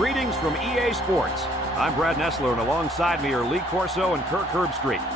Greetings from EA Sports. I'm Brad Nessler, and alongside me are Lee Corso and Kirk Herbstreit.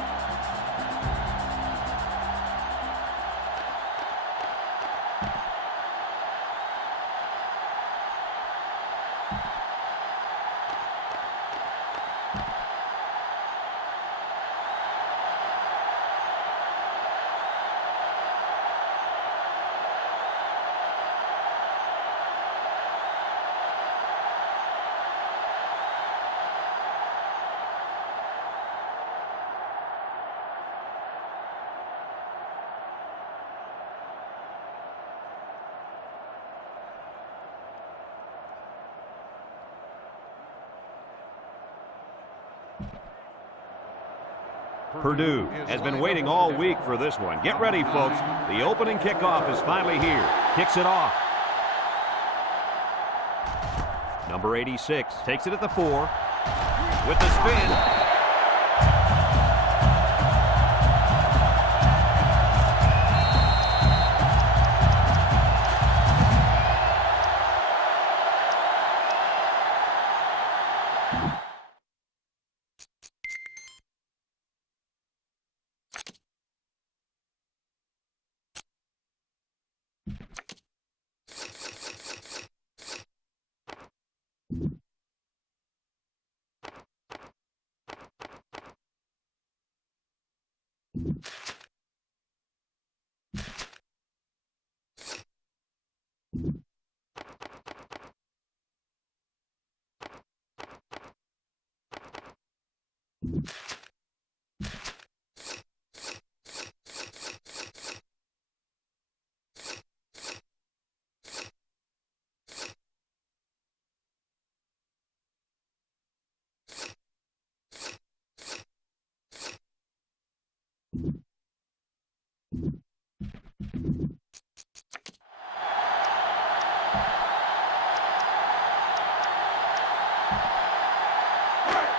Purdue has been waiting all week for this one. Get ready, folks. The opening kickoff is finally here. Kicks it off. Number 86 takes it at the 4 with the spin.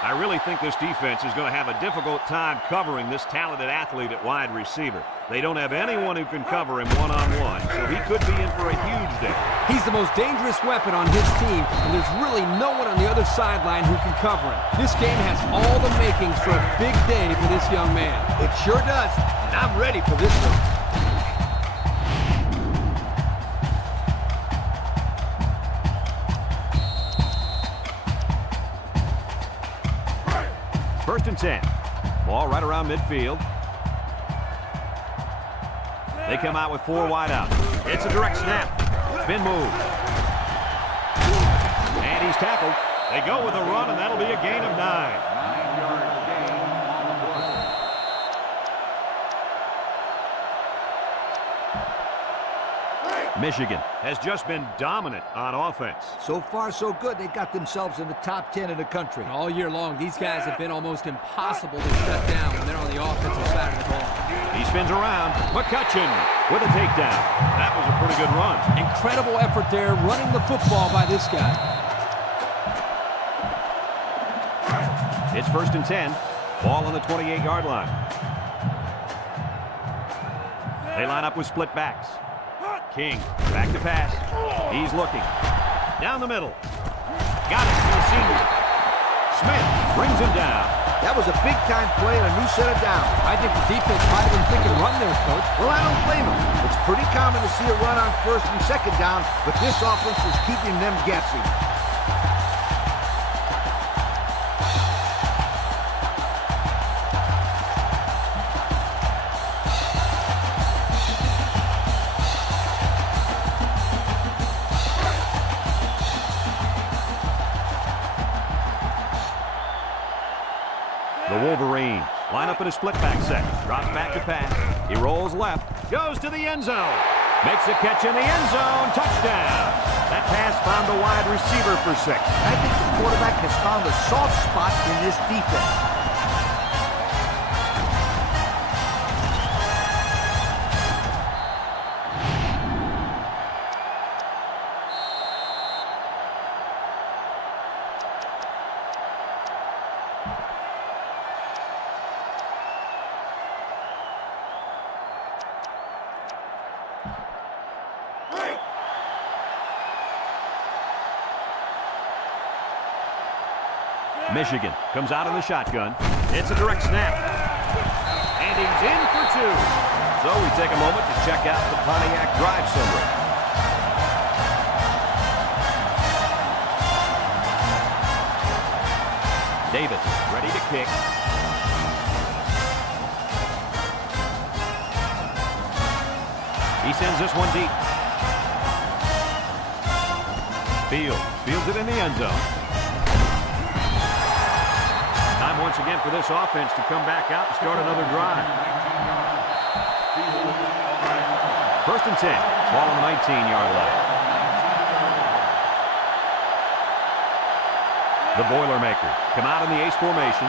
I really think this defense is going to have a difficult time covering this talented athlete at wide receiver. They don't have anyone who can cover him one-on-one, so he could be in for a huge day. He's the most dangerous weapon on his team, and there's really no one on the other sideline who can cover him. This game has all the makings for a big day for this young man. It sure does, and I'm ready for this one. First and 10. Ball right around midfield. They come out with 4 wide out. It's a direct snap. Spin move. And he's tackled. They go with a run, and that'll be a gain of 9. Michigan has just been dominant on offense. So far, so good. They got themselves in the top 10 in the country. All year long, these guys have been almost impossible to shut down when they're on the offensive side of the ball. He spins around. McCutcheon with a takedown. That was a pretty good run. Incredible effort there running the football by this guy. It's first and 10. Ball on the 28-yard line. They line up with split backs. King, back to pass. He's looking. Down the middle. Got it to the senior. Smith brings him down. That was a big-time play and a new set of downs. I think the defense might have been thinking run there, Coach. Well, I don't blame them. It's pretty common to see a run on first and second down, but this offense is keeping them guessing. The Wolverines line up in a split-back set. Drops back to pass. He rolls left. Goes to the end zone. Makes a catch in the end zone. Touchdown. That pass found the wide receiver for 6. I think the quarterback has found a soft spot in this defense. Michigan comes out in the shotgun. It's a direct snap. And he's in for 2. So we take a moment to check out the Pontiac drive summary. Davis ready to kick. He sends this one deep. Fields it in the end zone. Time once again for this offense to come back out and start another drive. 1st and 10. Ball on the 19-yard line. The Boilermakers come out in the ace formation.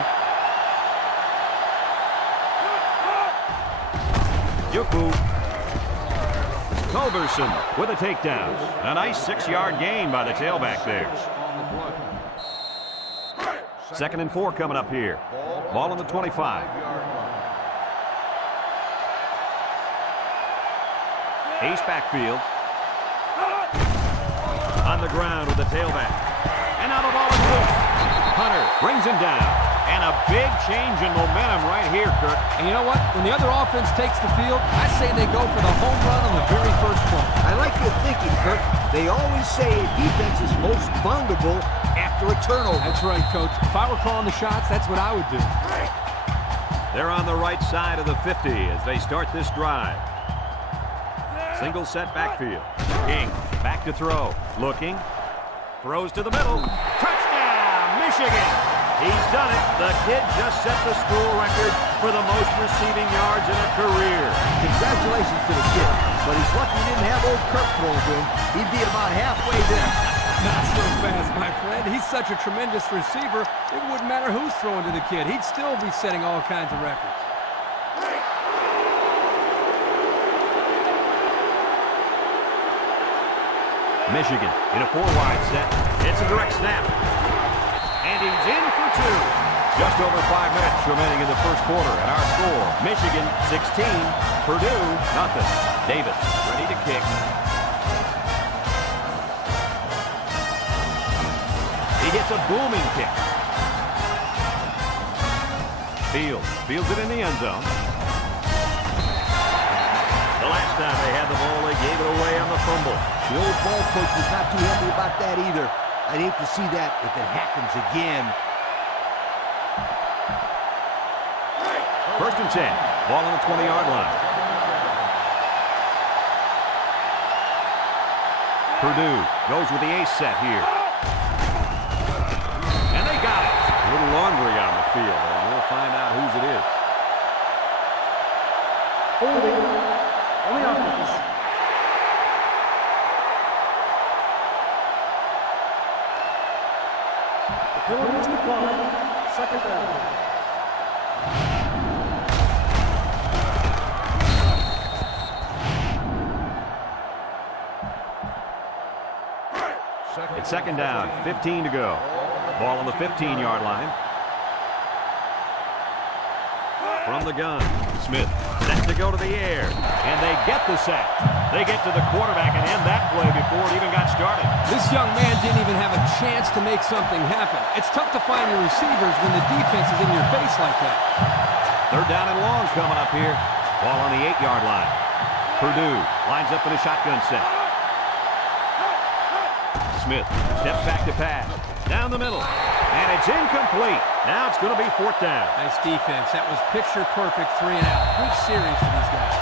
Yuku. Culberson with a takedown. A nice 6-yard gain by the tailback there. 2nd and 4 coming up here. Ball on the 25. Ace backfield. On the ground with the tailback. And now the ball is loose. Hunter brings him down. And a big change in momentum right here, Kirk. And you know what? When the other offense takes the field, I say they go for the home run on the very first play. I like your thinking, Kirk. They always say defense is most vulnerable after a turnover. That's right, Coach. If I were calling the shots, that's what I would do. They're on the right side of the 50 as they start this drive. Single set backfield. King back to throw. Looking. Throws to the middle. Touchdown, Michigan! He's done it. The kid just set the school record for the most receiving yards in a career. Congratulations to the kid, but he's lucky he didn't have old Kirk throwing to him. He'd be about halfway there. Not so fast, my friend. He's such a tremendous receiver, it wouldn't matter who's throwing to the kid. He'd still be setting all kinds of records. Michigan in a 4-wide set. It's a direct snap. And he's in for 2. Just over 5 minutes remaining in the first quarter. And our score, Michigan 16, Purdue nothing. Davis ready to kick. He gets a booming kick. Fields it in the end zone. The last time they had the ball, they gave it away on the fumble. The old ball coach was not too happy about that either. I'd hate to see that if it happens again. 1st and 10. Ball on the 20-yard line. Purdue goes with the ace set here. And they got it. A little laundry on the field, and we'll find out whose it is. Holding on the offense. The penalty is declined. 2nd down. It's 2nd down, 15 to go. Ball on the 15-yard line. From the gun, Smith set to go to the air, and they get the sack. They get to the quarterback and end that play before it even got started. This young man didn't even have a chance to make something happen. It's tough to find your receivers when the defense is in your face like that. 3rd down and long coming up here. Ball on the 8-yard line. Purdue lines up in a shotgun set. Smith steps back to pass. Down the middle. And it's incomplete. Now it's going to be 4th down. Nice defense. That was picture perfect 3 and out. Good series for these guys.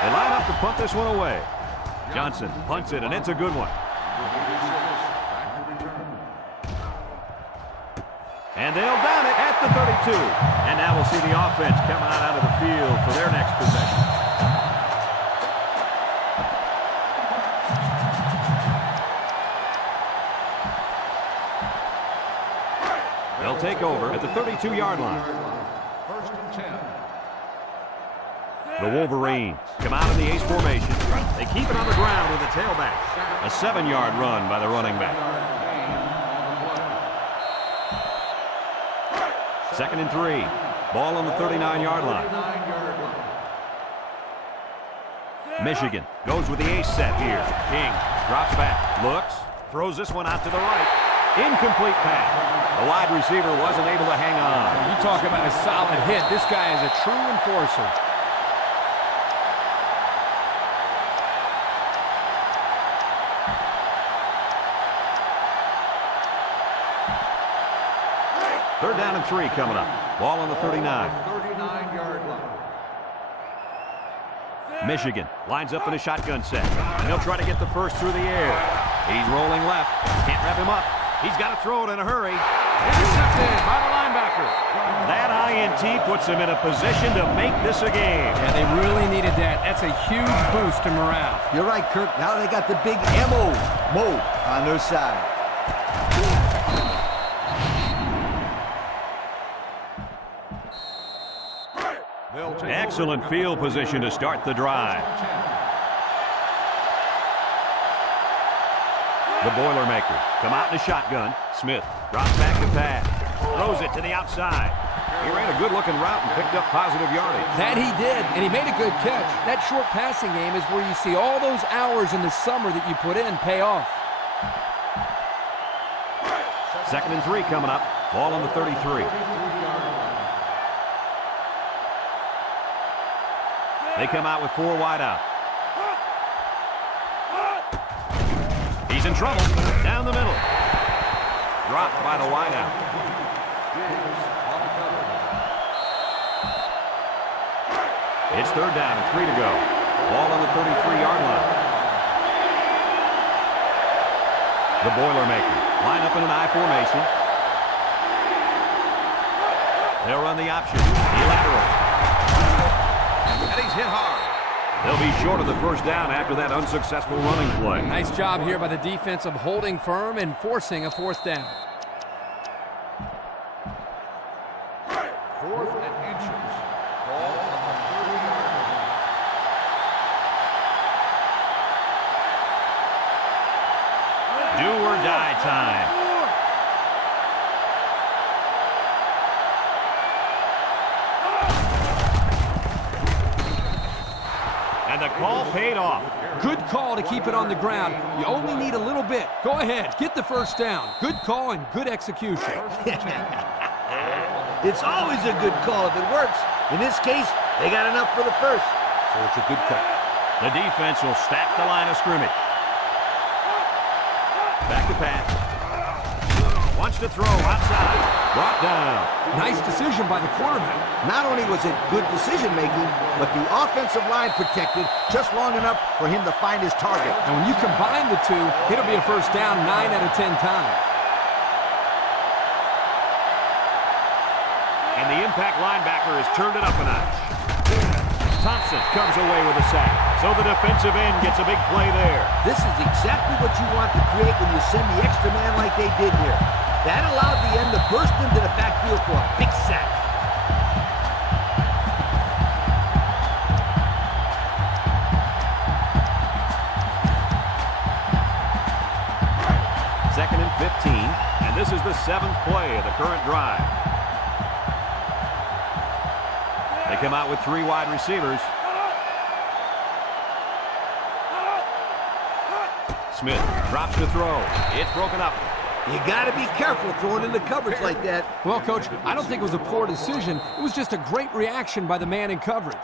They line up to punt this one away. Johnson punts it, and it's a good one. And they'll down it at the 32. And now we'll see the offense coming out of the field for their next possession. They'll take over at the 32-yard line. 1st and 10. The Wolverines come out in the ace formation. They keep it on the ground with the tailback. A 7-yard run by the running back. 2nd and 3. Ball on the 39-yard line. Michigan goes with the ace set here. King drops back, looks, throws this one out to the right. Incomplete pass. The wide receiver wasn't able to hang on. You talk about a solid hit. This guy is a true enforcer. Third down and 3 coming up. Ball on the 39. 39-yard line. Michigan lines up in a shotgun set. And he'll try to get the first through the air. He's rolling left. Can't wrap him up. He's got to throw it in a hurry. Intercepted by the linebacker. That INT puts him in a position to make this a game. Yeah, they really needed that. That's a huge boost to morale. You're right, Kirk. Now they got the big MO on their side. Excellent field position to start the drive. The Boilermakers come out in the shotgun. Smith drops back to pass. Throws it to the outside. He ran a good-looking route and picked up positive yardage. That he did, and he made a good catch. That short passing game is where you see all those hours in the summer that you put in pay off. Second and 3 coming up. Ball on the 33. They come out with 4 wide out. He's in trouble. Down the middle. Dropped by the wide out. It's third down and 3 to go. Ball on the 33-yard line. The Boilermakers line up in an I formation. They'll run the option. Lateral. And he's hit hard. They'll be short of the first down after that unsuccessful running play. Nice job here by the defense of holding firm and forcing a fourth down. 4th and inches. Ball on the 30-yard line. Do or die time. And the call paid off. Good call to keep it on the ground. You only need a little bit. Go ahead, get the first down. Good call and good execution. It's always a good call if it works. In this case, they got enough for the first. So it's a good call. The defense will stack the line of scrimmage. Back to pass. Wants to throw outside. Brought down. Nice decision by the quarterback. Not only was it good decision-making, but the offensive line protected just long enough for him to find his target. And when you combine the two, it'll be a first down 9 out of 10 times. And the impact linebacker has turned it up a notch. Thompson comes away with a sack. So the defensive end gets a big play there. This is exactly what you want to create when you send the extra man like they did here. That allowed the end to burst into the backfield for a big sack. Second and 15, and this is the 7th play of the current drive. They come out with 3 wide receivers. Smith drops to throw. It's broken up. You got to be careful throwing into coverage like that. Well, Coach, I don't think it was a poor decision. It was just a great reaction by the man in coverage.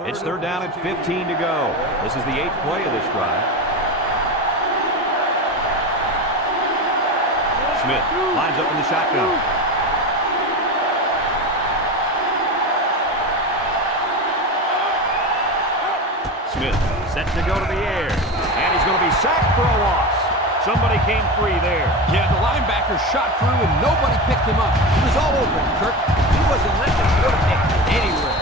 It's third down and 15 to go. This is the 8th play of this drive. Smith lines up in the shotgun. Smith set to go to the air. And he's going to be sacked for a loss. Somebody came free there. Yeah, the linebacker shot through and nobody picked him up. He was all over him, Kirk. He wasn't letting the quarterback get anywhere.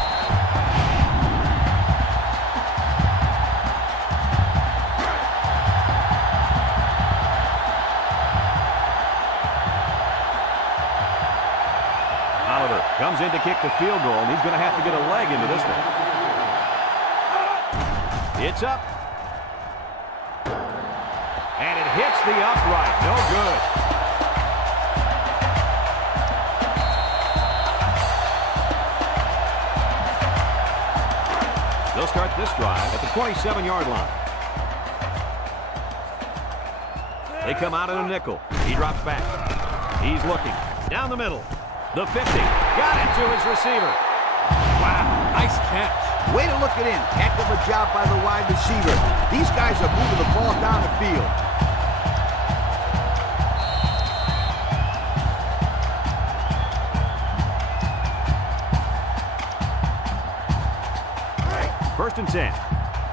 Oliver comes in to kick the field goal, and he's going to have to get a leg into this one. It's up. And it hits the upright. No good. start this drive at the 27-yard line. They come out in a nickel. He drops back. He's looking. Down the middle. The 50. Got it to his receiver. Wow, nice catch. Way to look it in. Heck of a job by the wide receiver. These guys are moving the ball down the field. First and 10.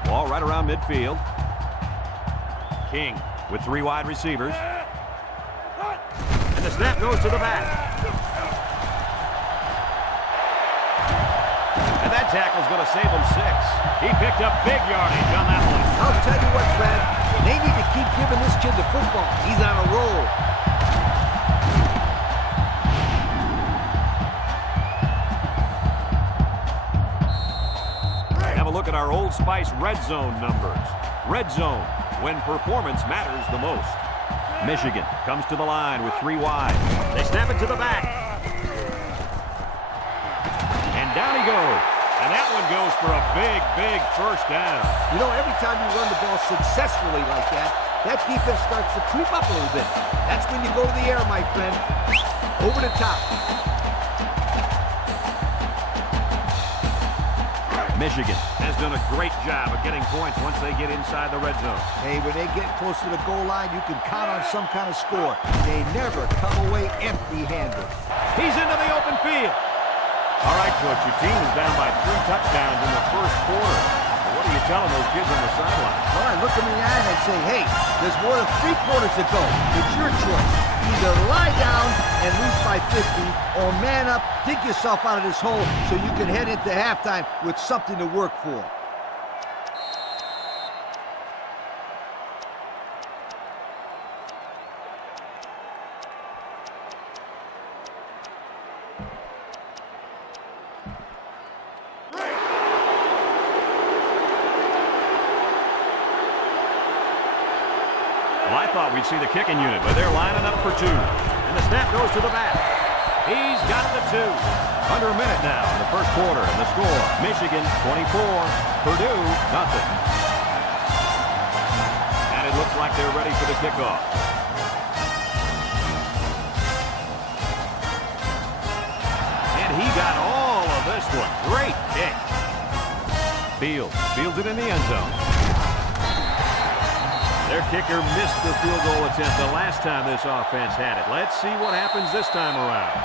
Ball right around midfield. King with 3 wide receivers. And the snap goes to the back. And that tackle's going to save him 6. He picked up big yardage on that one. I'll tell you what, Brad. They need to keep giving this kid the football. He's on a roll. Have a look at our Old Spice Red Zone numbers. Red Zone, when performance matters the most. Michigan comes to the line with 3 wide. They snap it to the back. And down he goes. And that one goes for a big, big first down. You know, every time you run the ball successfully like that, that defense starts to creep up a little bit. That's when you go to the air, my friend. Over the top. Michigan has done a great job of getting points once they get inside the red zone. Hey, when they get close to the goal line, you can count on some kind of score. They never come away empty-handed. He's into the open field. All right, Coach, your team is down by 3 touchdowns in the first quarter. What are you telling those kids on the sideline? Well, I look in the eye and I say, hey, there's more than 3 quarters to go. It's your choice. Either lie down and lose by 50, or man up, dig yourself out of this hole so you can head into halftime with something to work for. Well, I thought we'd see the kicking unit, but they're lining up for 2. And the snap goes to the back. He's got the 2. Under a minute now in the first quarter. And the score, Michigan 24, Purdue nothing. And it looks like they're ready for the kickoff. And he got all of this one. Great kick. Fields it in the end zone. Their kicker missed the field goal attempt the last time this offense had it. Let's see what happens this time around.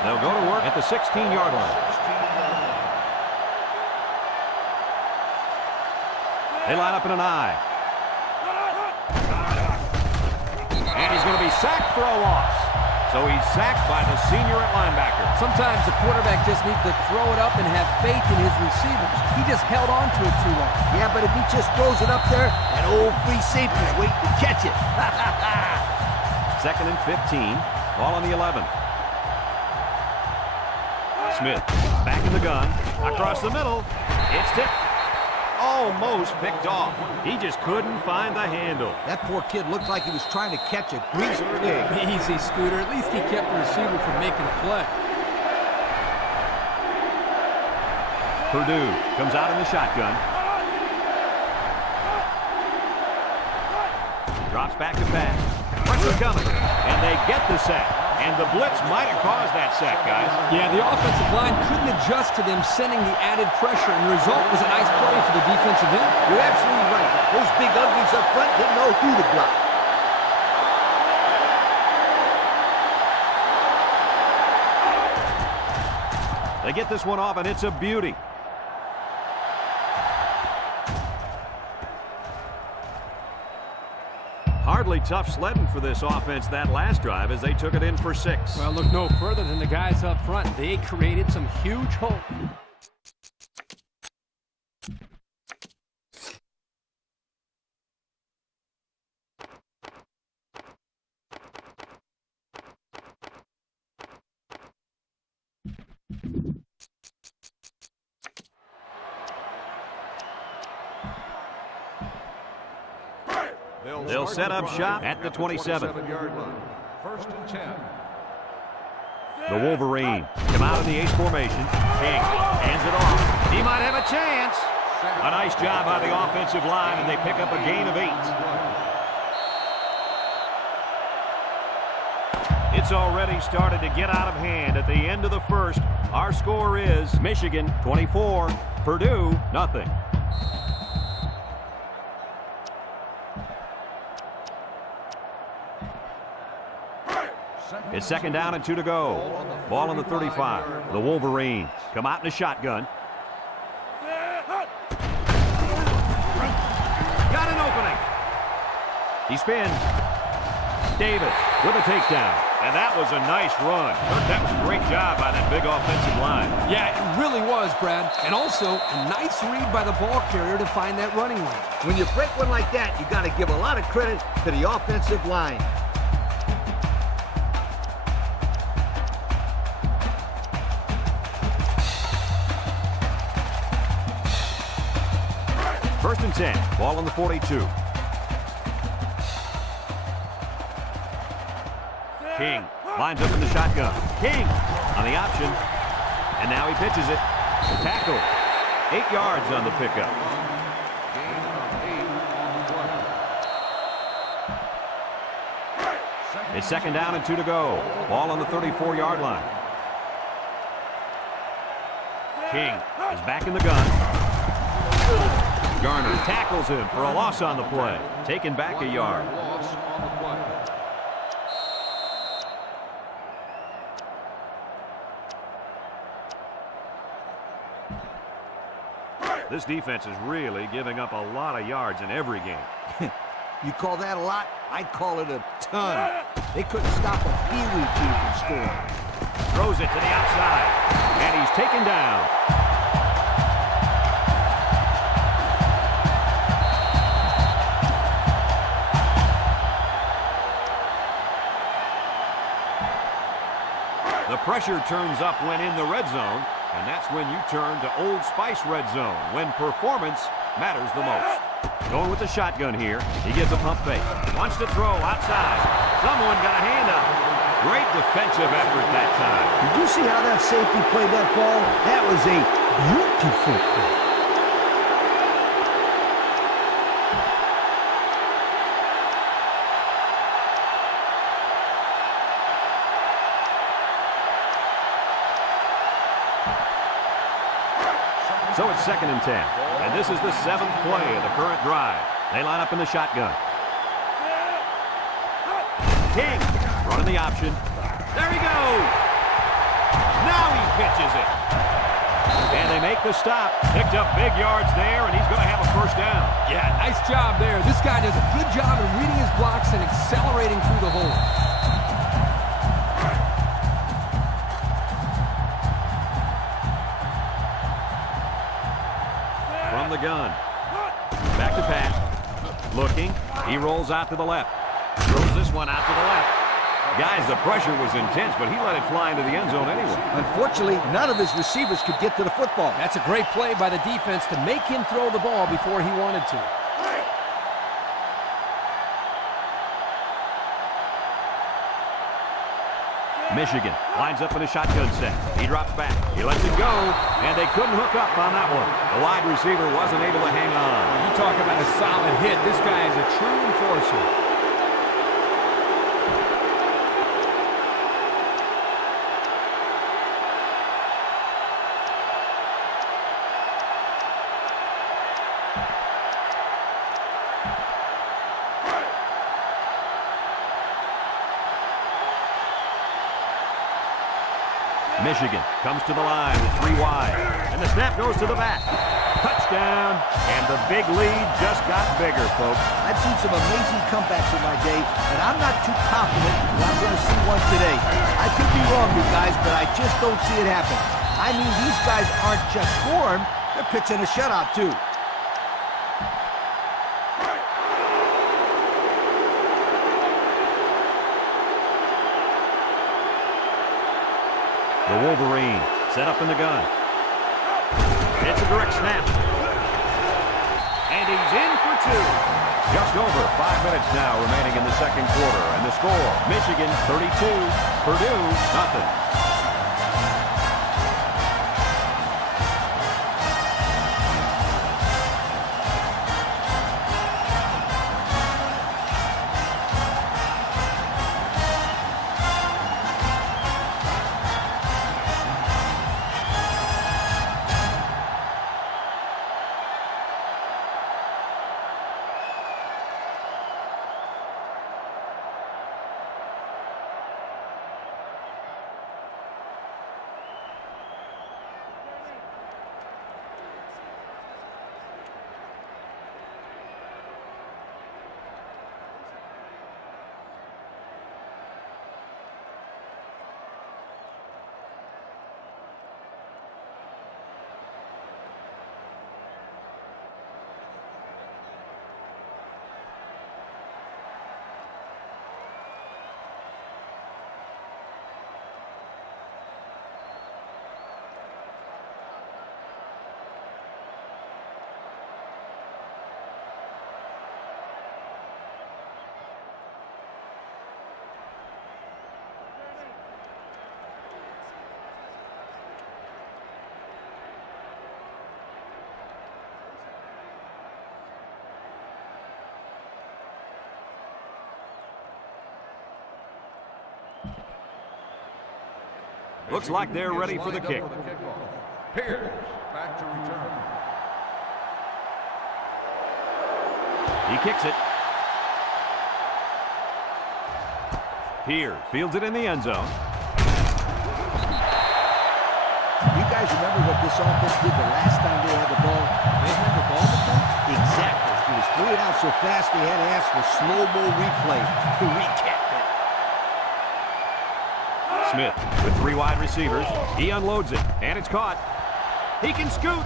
They'll go to work at the 16-yard line. They line up in an I. And he's going to be sacked for a loss. So he's sacked by the senior at linebacker. Sometimes the quarterback just needs to throw it up and have faith in his receivers. He just held on to it too long. Yeah, but if he just throws it up there, that old free safety's waiting to catch it. 2nd and 15. Ball on the 11. Smith back in the gun. Across the middle. It's tipped. Almost picked off. He just couldn't find the handle. That poor kid looked like he was trying to catch a greased pig. Easy, Scooter. At least he kept the receiver from making a play. Purdue comes out in the shotgun. Drops back to pass. Pressure coming. And they get the sack. And the blitz might have caused that sack, guys. Yeah, the offensive line couldn't adjust to them sending the added pressure, and the result was a nice play for the defensive end. You're absolutely right. Those big uglies up front didn't know who to block. They get this one off, and it's a beauty. Hardly tough sledding for this offense that last drive as they took it in for 6. Well, look no further than the guys up front. They created some huge hope. They'll set up shop at the 27. First and 10. The Wolverine come out in the ace formation. King hands it off. He might have a chance. A nice job by the offensive line, and they pick up a gain of 8. It's already started to get out of hand at the end of the first. Our score is Michigan 24, Purdue nothing. It's second down and 2 to go. Ball on the 35. The Wolverines come out in a shotgun. Got an opening. He spins. Davis with a takedown. And that was a nice run. That was a great job by that big offensive line. Yeah, it really was, Brad. And also, a nice read by the ball carrier to find that running lane. When you break one like that, you got to give a lot of credit to the offensive line. First and 10. Ball on the 42. King lines up in the shotgun. King on the option. And now he pitches it. Tackle. 8 yards on the pickup. It's second down and 2 to go. Ball on the 34-yard line. King is back in the gun. Garner tackles him for a loss on the play. Taken back a yard. This defense is really giving up a lot of yards in every game. You call that a lot? I'd call it a ton. They couldn't stop a Pee-wee team from scoring. Throws it to the outside. And he's taken down. The pressure turns up when in the red zone, and that's when you turn to Old Spice Red Zone, when performance matters the most. Going with the shotgun here. He gives a pump fake. Wants to throw outside. Someone got a hand up. Great defensive effort that time. Did you see how that safety played that ball? That was a beautiful play. So it's second and 10. And this is the 7th play of the current drive. They line up in the shotgun. King running the option. There he goes. Now he pitches it. And they make the stop. Picked up big yards there, and he's going to have a first down. Yeah, nice job there. This guy does a good job of reading his blocks and accelerating through the hole. From the gun. Back to pass. Looking. He rolls out to the left. Throws this one out to the left. Guys, the pressure was intense, but he let it fly into the end zone anyway. Unfortunately, none of his receivers could get to the football. That's a great play by the defense to make him throw the ball before he wanted to. Michigan lines up in a shotgun set. He drops back. He lets it go, and they couldn't hook up on that one. The wide receiver wasn't able to hang on. You talk about a solid hit. This guy is a true enforcer. Michigan comes to the line with 3 wide. And the snap goes to the back. Touchdown. And the big lead just got bigger, folks. I've seen some amazing comebacks in my day, and I'm not too confident that I'm going to see one today. I could be wrong, you guys, but I just don't see it happen. I mean, these guys aren't just scoring, they're pitching a shutout, too. The Wolverine set up in the gun. It's a direct snap. And he's in for 2. Just over 5 minutes now remaining in the second quarter. And the score, Michigan 32, Purdue nothing. Looks like they're ready for the kick. Pierce back to return. He kicks it. Pierce fields it in the end zone. You guys remember what this offense did the last time they had the ball? They had the ball before? Exactly. He was threw it out so fast they had to ask for slow-mo replay to recap it. Smith with 3 wide receivers. He unloads it, and it's caught. He can scoot.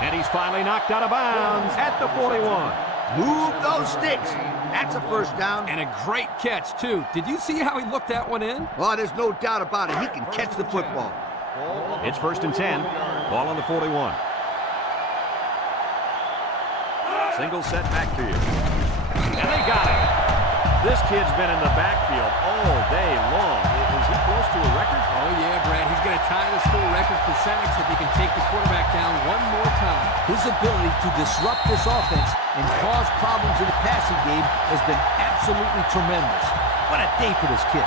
And he's finally knocked out of bounds at the 41. Move those sticks. That's a first down. And a great catch, too. Did you see how he looked that one in? Well, there's no doubt about it. He can catch the football. It's 1st and 10. Ball on the 41. Single set backfield. And they got it. This kid's been in the backfield all day long. Is he close to a record? Oh, yeah, Brad. He's going to tie the school record for sacks if he can take the quarterback down one more time. His ability to disrupt this offense and cause problems in the passing game has been absolutely tremendous. What a day for this kid.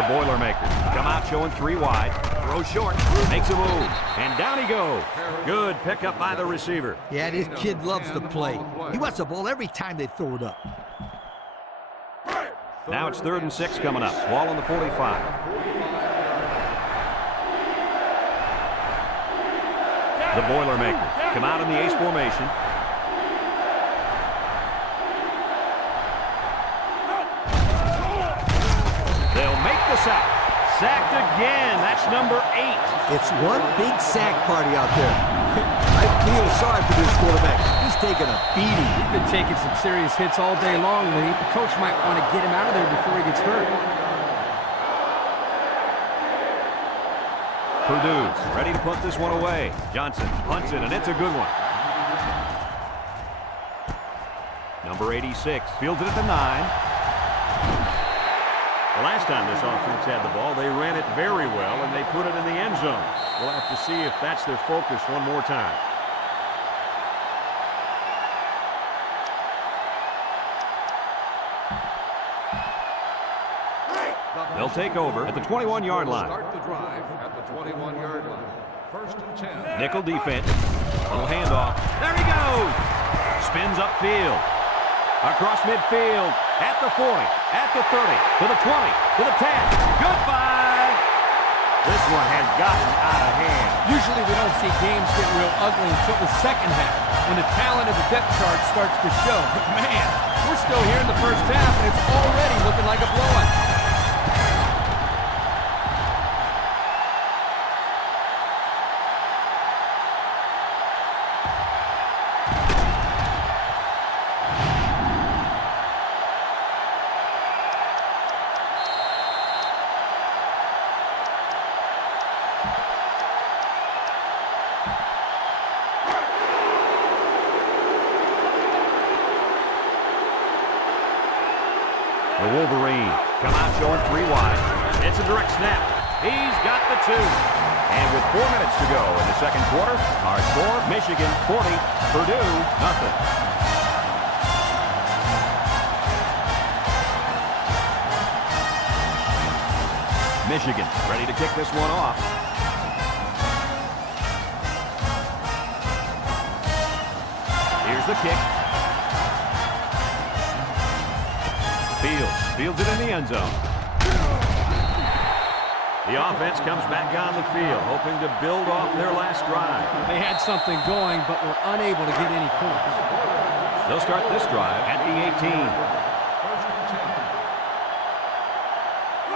The Boilermakers come out showing 3 wide. Throw short. Makes a move. And down he goes. Good pickup by the receiver. Yeah, this kid loves to play. He wants the ball every time they throw it up. Now it's 3rd and 6 coming up. Ball on the 45. The Boilermakers come out in the ace formation. They'll make the sack. Sacked again. That's number 8. It's one big sack party out there. I feel sorry for this quarterback. He's taking a beating. He's been taking some serious hits all day long, Lee. The coach might want to get him out of there before he gets hurt. Purdue's ready to put this one away. Johnson punts it, and it's a good one. Number 86 fields it at the 9. The last time this offense had the ball, they ran it very well, and they put it in the end zone. We'll have to see if that's their focus one more time. They'll take over at the 21-yard line. Start the drive at the 21-yard line. 1st and 10. Nickel defense. Little handoff. There he goes. Spins upfield. Across midfield. At the 40. At the 30. To the 20. To the 10. Goodbye. This one has gotten out of hand. Usually we don't see games get real ugly until the second half, when the talent of the depth chart starts to show. But man, we're still here in the first half, and it's already looking like a blowout. The Wolverines come out showing 3 wide. It's a direct snap. He's got the 2. And with 4 minutes to go in the second quarter, our score, Michigan 40, Purdue nothing. Michigan ready to kick this one off. Here's the kick. Fields it in the end zone. The offense comes back on the field, hoping to build off their last drive. They had something going, but were unable to get any points. They'll start this drive at the 18.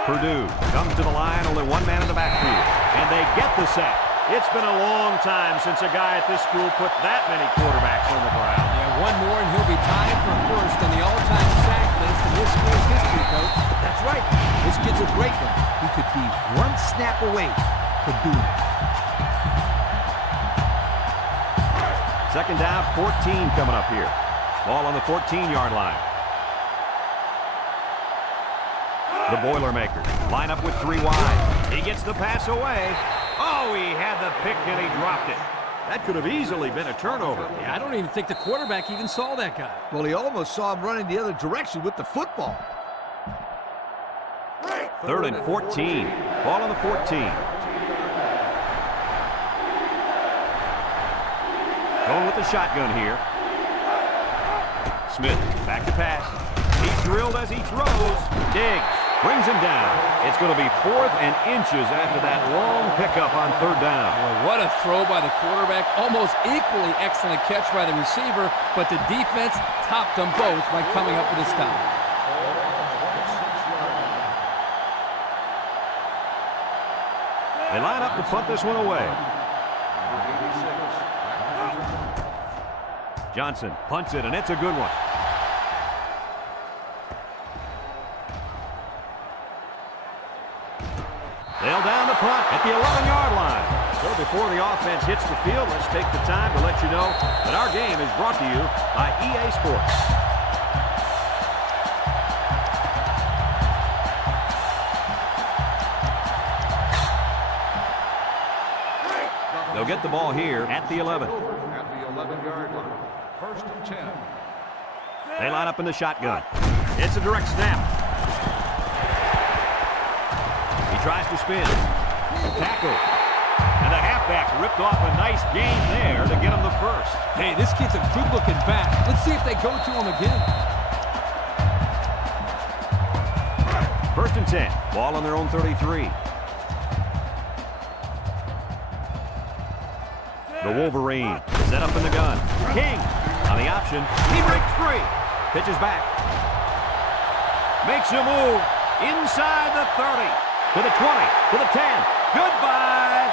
Purdue comes to the line, only 1 man in the backfield, and they get the sack. It's been a long time since a guy at this school put that many quarterbacks on the ground. Yeah, one more and he'll be tied for first on the all-time sack list in this school's history, Coach. That's right. This kid's a great one. He could be one snap away from doing it. Second down, 14 coming up here. Ball on the 14-yard line. The Boilermakers line up with 3 wide. He gets the pass away. Oh, he had the pick and he dropped it. That could have easily been a turnover. Yeah, I don't even think the quarterback even saw that guy. Well, he almost saw him running the other direction with the football. Third and 14. Ball on the 14. Going with the shotgun here. Smith back to pass. He's drilled as he throws. Diggs brings him down. It's going to be 4th and inches after that long pickup on 3rd down. Boy, what a throw by the quarterback. Almost equally excellent catch by the receiver, but the defense topped them both by coming up with a stop. They line up to punt this one away. Johnson punts it, and it's a good one. They'll down the punt at the 11-yard line. So before the offense hits the field, let's take the time to let you know that our game is brought to you by EA Sports. They'll get the ball here at the 11. At the 11-yard line. 1st and 10. They line up in the shotgun. It's a direct snap. He tries to spin. Tackle. And the halfback ripped off a nice gain there to get him the first. Hey, this kid's a good-looking back. Let's see if they go to him again. 1st and 10. Ball on their own 33. The Wolverine set up in the gun. King on the option. He breaks free. Pitches back. Makes a move inside the 30. To the 20. To the 10. Goodbye.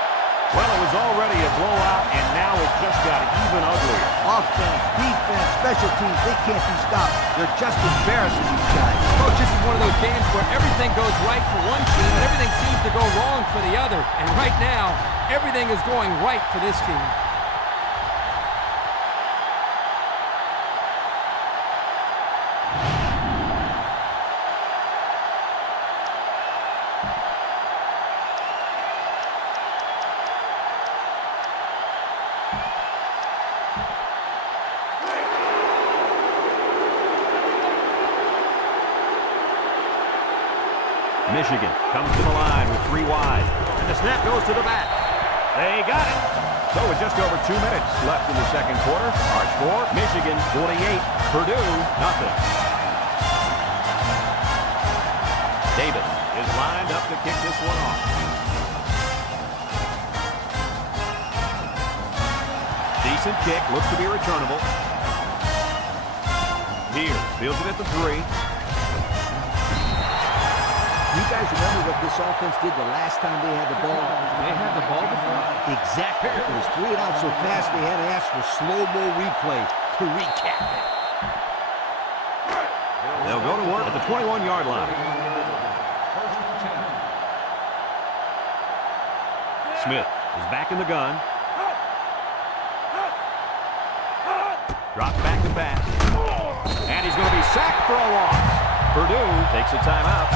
Well, it was already a blowout, and now it just got even uglier. Offense, defense, special teams, they can't be stopped. They're just embarrassing these guys. Coach, this is one of those games where everything goes right for one team and everything seems to go wrong for the other. And right now, everything is going right for this team. Michigan comes to the line with 3 wide. And the snap goes to the back. They got it. So with just over 2 minutes left in the second quarter, our score, Michigan 48, Purdue nothing. Davis is lined up to kick this one off. Decent kick, looks to be returnable. Here, fields it at the 3. You guys remember what this offense did the last time they had the ball? They had the ball before? Exactly. It was 3 and out so fast they had to ask for slow-mo replay to recap it. They'll go to work at the 21-yard line. 1st and 10. Smith is back in the gun. Drops back to pass. And he's going to be sacked for a loss. Purdue takes a timeout.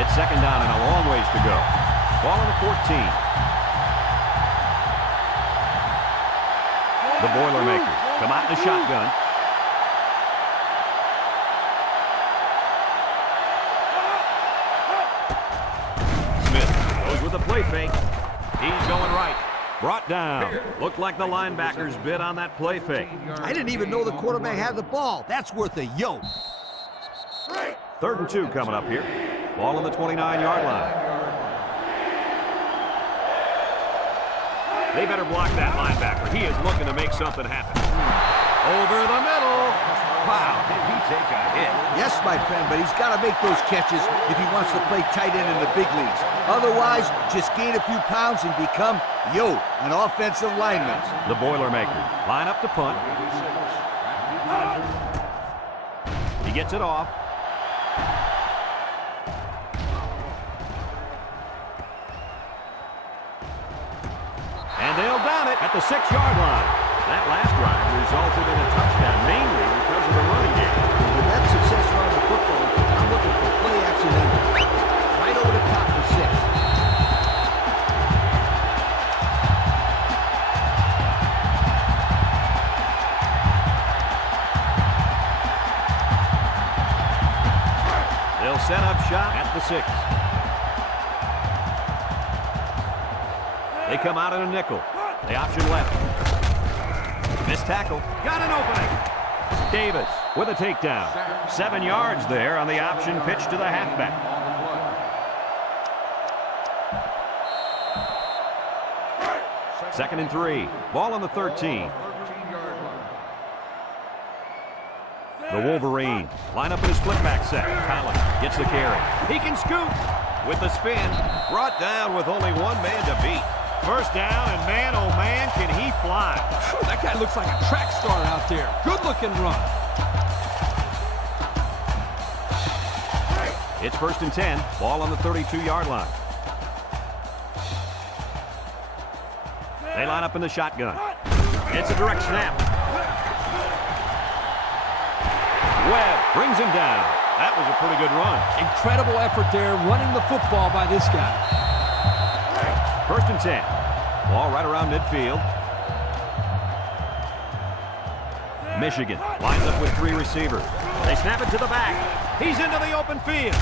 It's 2nd down and a long ways to go. Ball on the 14. The Boilermakers come out in the shotgun. With a play fake. He's going right. Brought down. Looked like the linebackers bid on that play fake. I didn't even know the quarterback had the ball. That's worth a yoke. 3rd and 2 coming up here. Ball on the 29-yard line. They better block that linebacker. He is looking to make something happen. Over the middle. Wow, did he take a hit? Yes, my friend, but he's got to make those catches if he wants to play tight end in the big leagues. Otherwise, just gain a few pounds and become, an offensive lineman. The Boilermakers line up to punt. He gets it off. And they'll down it at the 6-yard line. That last drive resulted in a touchdown, mainly because of the running game. With that success around the football, I'm looking for play action and right over the top for 6. shot at the 6. They come out in a nickel. They option left. Missed tackle. Got an opening. Davis with a takedown. 7 yards there on the option pitch to the halfback. Second and 3. Ball on the 13. The Wolverines line up in a split back set. Collins gets the carry. He can scoop with the spin. Brought down with only one man to beat. First down, and man, oh man, can he fly. That guy looks like a track star out there. Good-looking run. It's first and 10. Ball on the 32-yard line. They line up in the shotgun. It's a direct snap. Webb brings him down. That was a pretty good run. Incredible effort there running the football by this guy. First and 10. Ball right around midfield. Michigan lines up with 3 receivers. They snap it to the back. He's into the open field.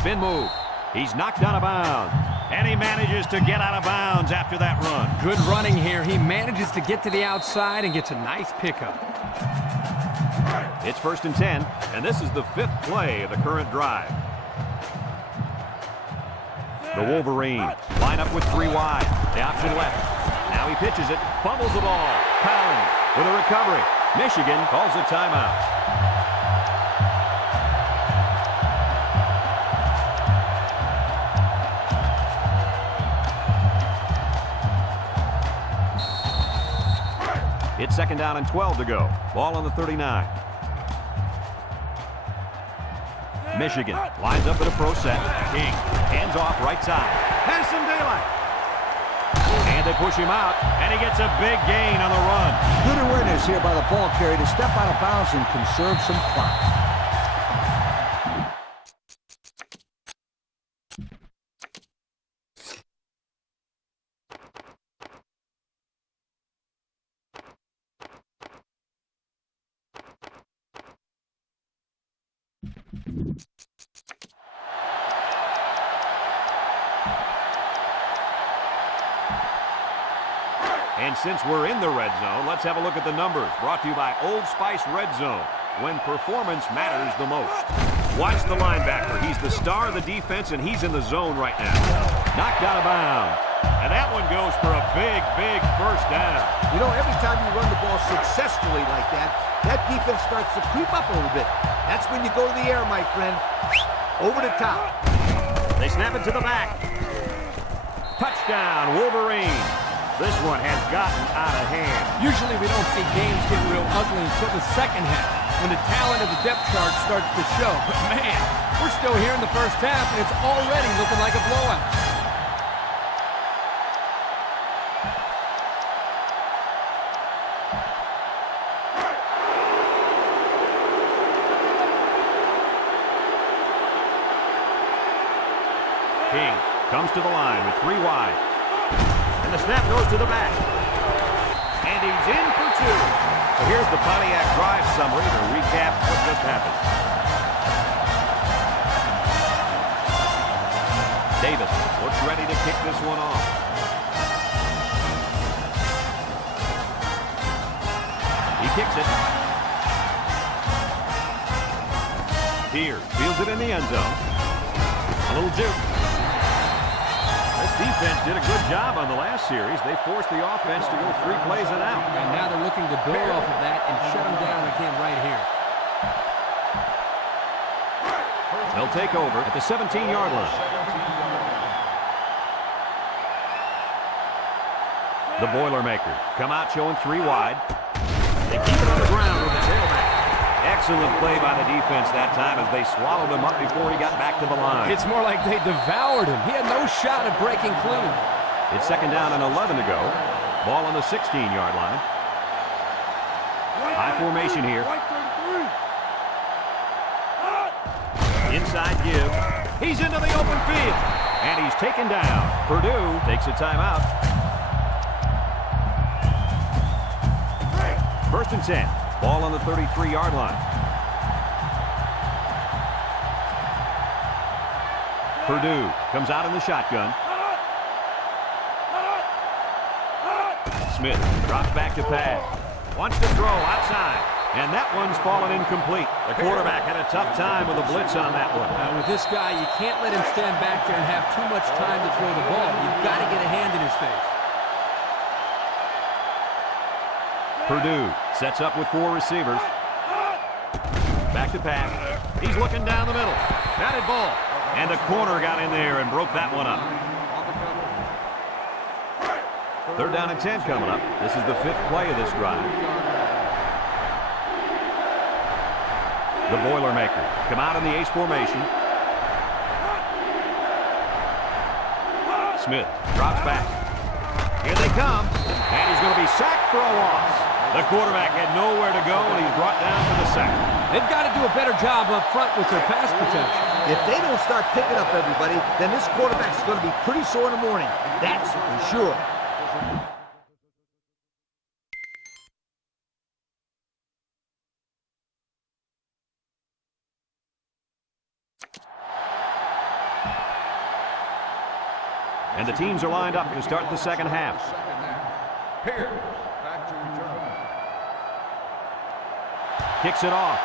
Spin move. He's knocked out of bounds. And he manages to get out of bounds after that run. Good running here. He manages to get to the outside and gets a nice pickup. It's first and 10, and this is the 5th play of the current drive. The Wolverines line up with 3 wide. The option left. Now he pitches it. Fumbles the ball. Collins with a recovery. Michigan calls a timeout. It's second down and 12 to go. Ball on the 39. Michigan lines up in a pro set. King hands off right side. Has some daylight. And they push him out, and he gets a big gain on the run. Good awareness here by the ball carrier to step out of bounds and conserve some clock. And since we're in the red zone, let's have a look at the numbers. Brought to you by Old Spice Red Zone, when performance matters the most. Watch the linebacker. He's the star of the defense, and he's in the zone right now. Knocked out of bounds. And that one goes for a big, big first down. You know, every time you run the ball successfully like that, that defense starts to creep up a little bit. That's when you go to the air, my friend. Over the top. They snap it to the back. Touchdown, Wolverine. This one has gotten out of hand. Usually we don't see games get real ugly until the second half, when the talent of the depth chart starts to show. But man, we're still here in the first half, and it's already looking like a blowout. King comes to the line with 3 wide. And the snap goes to the back. And he's in for 2. So here's the Pontiac drive summary to recap what just happened. Davis looks ready to kick this one off. He kicks it. Pierce fields it in the end zone. A little juke. This defense did a good job on the last series. They forced the offense to go 3 plays and out. And now they're looking to build off of that and shut them down again right here. They'll take over at the 17-yard line. The Boilermakers come out showing 3 wide. They keep it on the ground with the tailback. Excellent play by the defense that time as they swallowed him up before he got back to the line. It's more like they devoured him. He had no shot at breaking clean. It's second down and 11 to go. Ball on the 16-yard line. High formation here. Inside give. He's into the open field. And he's taken down. Purdue takes a timeout. First and 10. Ball on the 33-yard line. Purdue comes out in the shotgun. Smith drops back to pass. Wants to throw outside. And that one's fallen incomplete. The quarterback had a tough time with a blitz on that one. With this guy, you can't let him stand back there and have too much time to throw the ball. You've got to get a hand in his face. Purdue sets up with 4 receivers. Back to pass. He's looking down the middle. Batted ball. And the corner got in there and broke that one up. 3rd down and 10 coming up. This is the 5th play of this drive. The Boilermaker come out in the ace formation. Smith drops back. Here they come. And he's going to be sacked for a loss. The quarterback had nowhere to go, and he's brought down for the sack. They've got to do a better job up front with their pass protection. If they don't start picking up everybody, then this quarterback's going to be pretty sore in the morning. That's for sure. And the teams are lined up to start the second half. Here, back to return. Kicks it off.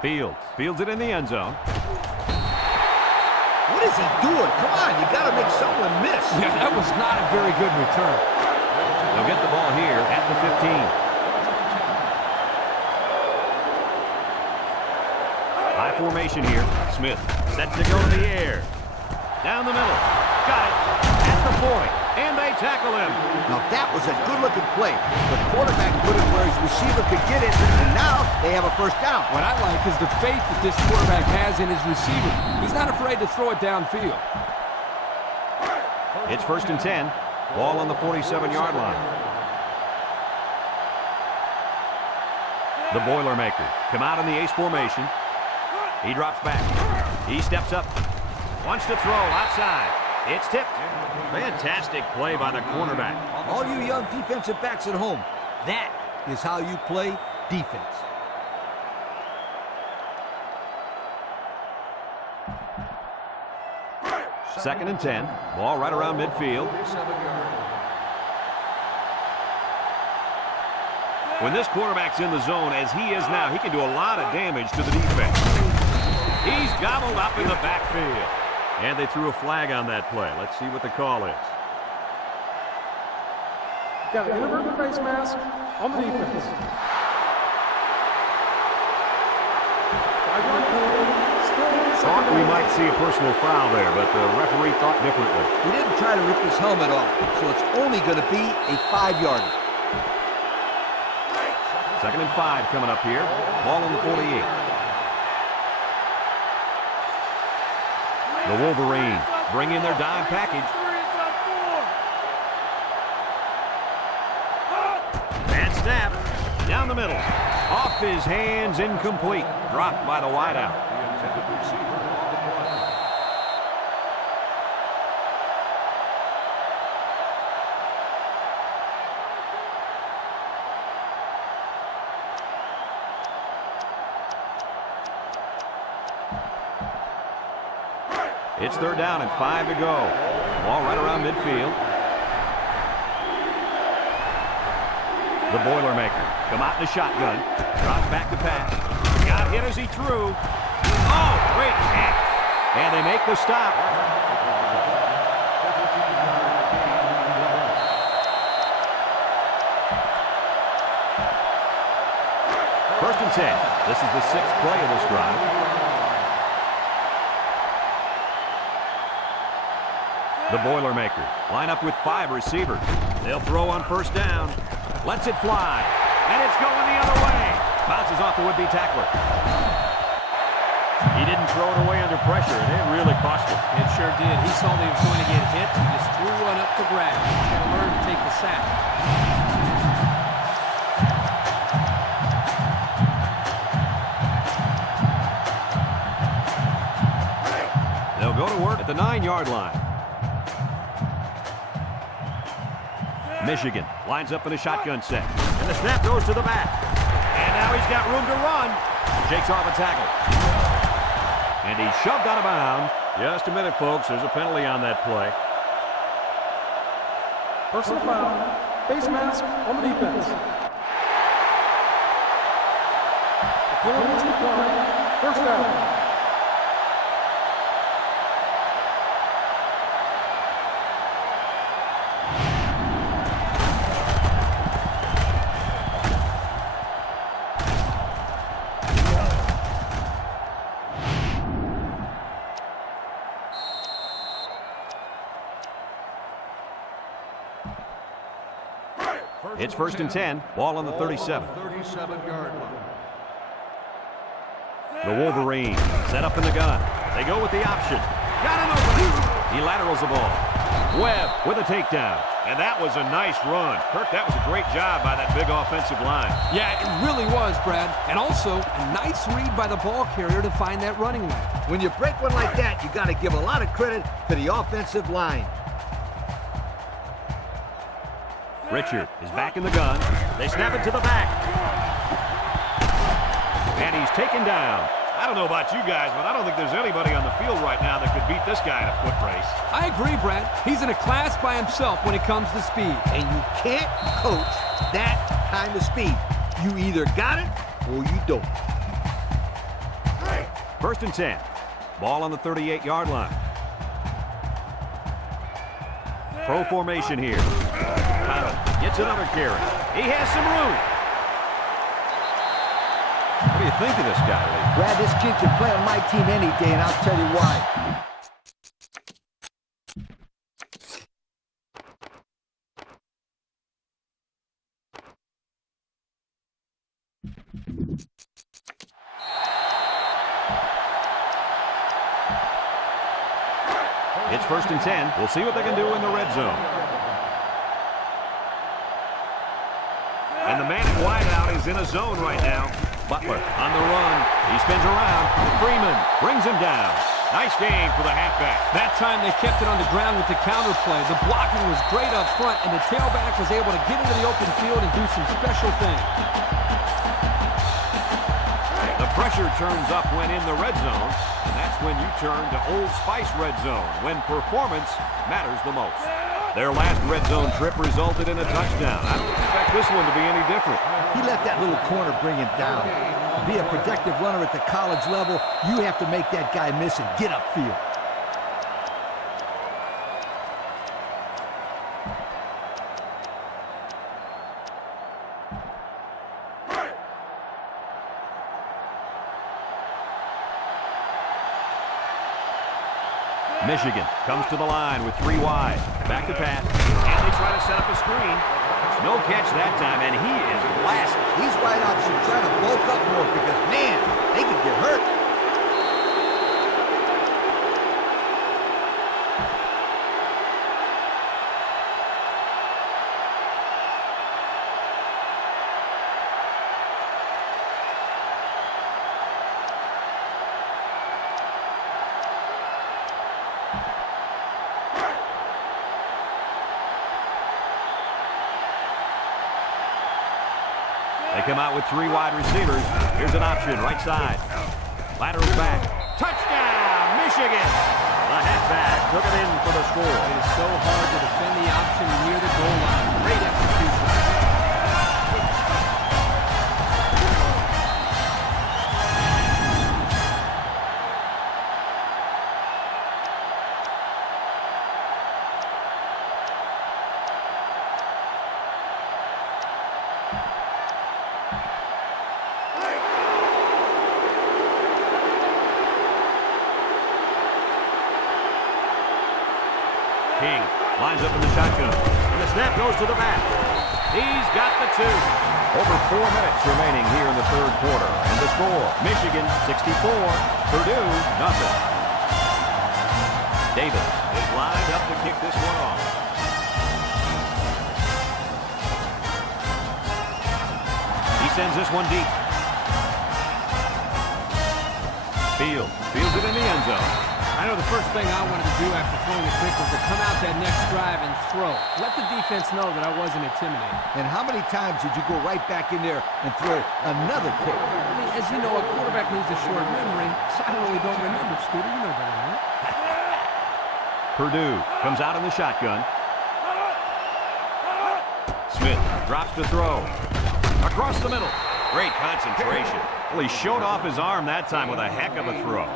Fields it in the end zone. What is he doing? Come on, you got to make someone miss. Yeah, that was not a very good return. They'll get the ball here at the 15. High formation here. Smith set to go to the air. Down the middle. Got it. At the 40. And they tackle him. Now that was a good-looking play. The quarterback put it where his receiver could get it, and now they have a first down. What I like is the faith that this quarterback has in his receiver. He's not afraid to throw it downfield. It's 1st and 10. Ball on the 47-yard line. The Boilermaker come out in the ace formation. He drops back. He steps up. Wants to throw outside. It's tipped. Fantastic play by the cornerback. All you young defensive backs at home, that is how you play defense. Second and 10. Ball right around midfield. When this quarterback's in the zone, as he is now, he can do a lot of damage to the defense. He's gobbled up in the backfield. And they threw a flag on that play. Let's see what the call is. Got an inverted face mask on the defense. Thought we might see a personal foul there, but the referee thought differently. He didn't try to rip his helmet off, so it's only going to be a 5-yarder. 2nd and 5 coming up here. Ball on the 48. The Wolverines bring in their dime package. And snap. Down the middle. Off his hands, incomplete. Dropped by the wideout. The intended receiver on the play. It's 3rd down and 5 to go. Ball right around midfield. The Boilermaker come out in the shotgun. Drops back to pass. Got hit as he threw. Oh, great catch. And they make the stop. First and 10. This is the 6th play of this drive. The Boilermaker line up with 5 receivers. They'll throw on 1st down. Lets it fly. And it's going the other way. Bounces off the would-be tackler. He didn't throw it away under pressure, and it really cost him. It sure did. He saw that he was going to get hit and just threw one up for grabs. He's got to learn to take the sack. They'll go to work at the 9-yard line. Michigan lines up in a shotgun set. And the snap goes to the back. And now he's got room to run. Shakes off a tackle. And he's shoved out of bounds. Just a minute, folks. There's a penalty on that play. Personal foul. Face mask on the defense. The penalty is declined. First down. It's 1st and 10. Ball on the 37. 37-yard line. The Wolverines set up in the gun. They go with the option. Got an opening. He laterals the ball. Webb with a takedown. And that was a nice run. Kirk, that was a great job by that big offensive line. Yeah, it really was, Brad. And also, a nice read by the ball carrier to find that running lane. When you break one like that, you got to give a lot of credit to the offensive line. Richard is back in the gun. They snap it to the back. And he's taken down. I don't know about you guys, but I don't think there's anybody on the field right now that could beat this guy in a foot race. I agree, Brad. He's in a class by himself when it comes to speed. And you can't coach that kind of speed. You either got it or you don't. 1st and 10. Ball on the 38-yard line. Pro formation here. Gets another carry. He has some room. What do you think of this guy, Lee? Brad, this kid can play on my team any day, and I'll tell you why. It's 1st and 10. We'll see what they can do in the red zone. And the man at wideout is in a zone right now. Butler on the run. He spins around. Freeman brings him down. Nice game for the halfback. That time they kept it on the ground with the counter play. The blocking was great up front, and the tailback was able to get into the open field and do some special things. The pressure turns up when in the red zone, and that's when you turn to Old Spice red zone, when performance matters the most. Their last red zone trip resulted in a touchdown. I don't expect this one to be any different. He let that little corner bring him down. To be a protective runner at the college level, you have to make that guy miss and get upfield. Michigan comes to the line with 3 wide. Back to pass. And they try to set up a screen. No catch that time, and he is blasted. These wideouts should try to bulk up more because, man, they could get hurt. They come out with 3 wide receivers. Here's an option, right side. Laterals back. Touchdown, Michigan! The halfback took it in for the score. It is so hard to defend the option near the goal line. Great execution. King lines up in the shotgun. And the snap goes to the back. He's got the 2. Over 4 minutes remaining here in the 3rd quarter. And the score, Michigan 64, Purdue nothing. Davis is lined up to kick this one off. He sends this one deep. Fields it in the end zone. I know the first thing I wanted to do after throwing a pick was to come out that next drive and throw. Let the defense know that I wasn't intimidated. And how many times did you go right back in there and throw another pick? I mean, as you know, a quarterback needs a short memory, so I really don't remember, Scooter. You know better, right? Purdue comes out in the shotgun. Smith drops to throw. Across the middle. Great concentration. Well, he showed off his arm that time with a heck of a throw.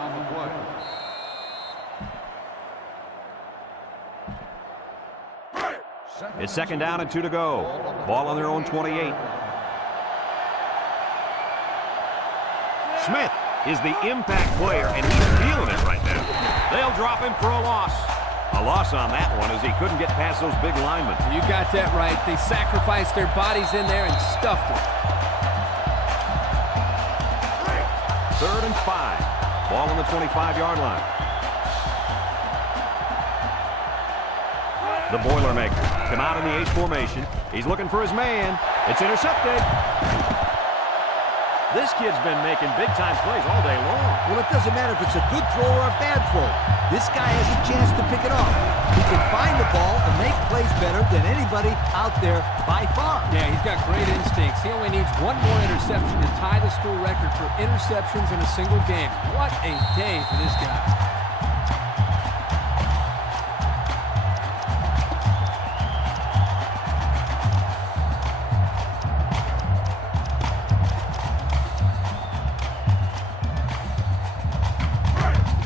It's second down and 2 to go. Ball on their own 28. Smith is the impact player, and he's feeling it right now. They'll drop him for a loss. A loss on that one as he couldn't get past those big linemen. You got that right. They sacrificed their bodies in there and stuffed it. 3rd and 5. Ball on the 25-yard line. The Boilermaker come out in the H formation. He's looking for his man. It's intercepted. This kid's been making big-time plays all day long. Well, it doesn't matter if it's a good throw or a bad throw. This guy has a chance to pick it off. He can find the ball and make plays better than anybody out there by far. Yeah, he's got great instincts. He only needs one more interception to tie the school record for interceptions in a single game. What a day for this guy.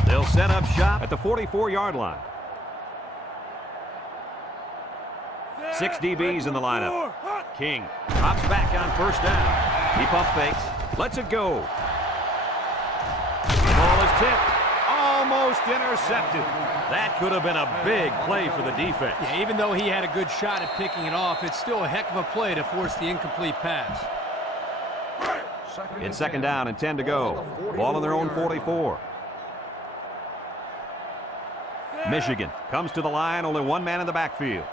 They'll set up shop at the 44-yard line. 6 DBs in the lineup. King drops back on first down. He pump fakes. Lets it go. The ball is tipped. Almost intercepted. That could have been a big play for the defense. Yeah, even though he had a good shot at picking it off, it's still a heck of a play to force the incomplete pass. It's second down and 10 to go. Ball on their own 44. Michigan comes to the line, only one man in the backfield.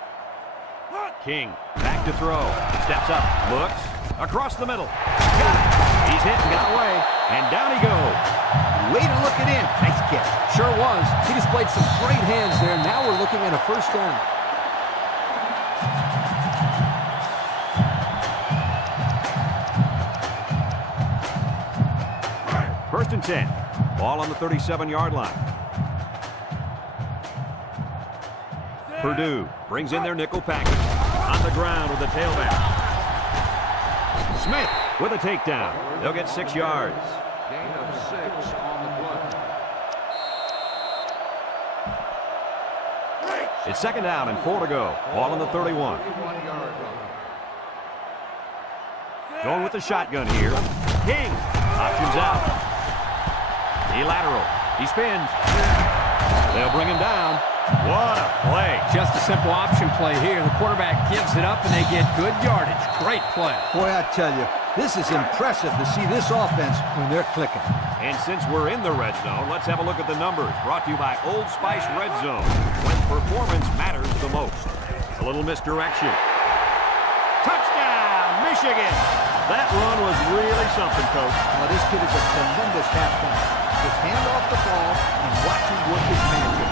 King back to throw. Steps up, looks, across the middle. Got it. He's hit and got away, and down he goes. Way to look it in. Nice catch. Sure was. He displayed some great hands there. Now we're looking at a first down. First and 10. Ball on the 37-yard line. Purdue brings in their nickel package. On the ground with the tailback. Smith with a takedown. They'll get 6 yards. Gain of 6 on the play. It's second down and 4 to go. Ball on the 31. 31-yard line. Going with the shotgun here. King options out. He lateral. He spins. They'll bring him down. What a play. Just a simple option play here. The quarterback gives it up and they get good yardage. Great play. Boy, I tell you, this is impressive to see this offense when they're clicking. And since we're in the red zone, let's have a look at the numbers. Brought to you by Old Spice Red Zone, when performance matters the most. A little misdirection. Touchdown, Michigan. That run was really something, Coach. Now, this kid is a tremendous halfback. Just hand off the ball and watch him work his magic.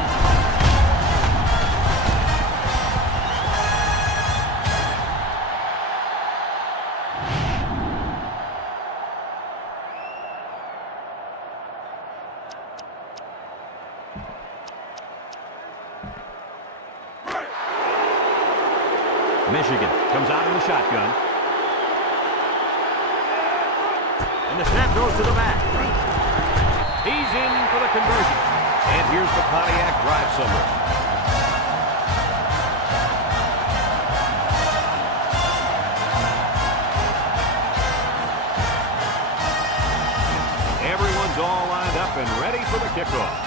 Michigan comes out in the shotgun. And the snap goes to the back. He's in for the conversion. And here's the Pontiac drive summary. Everyone's all lined up and ready for the kickoff.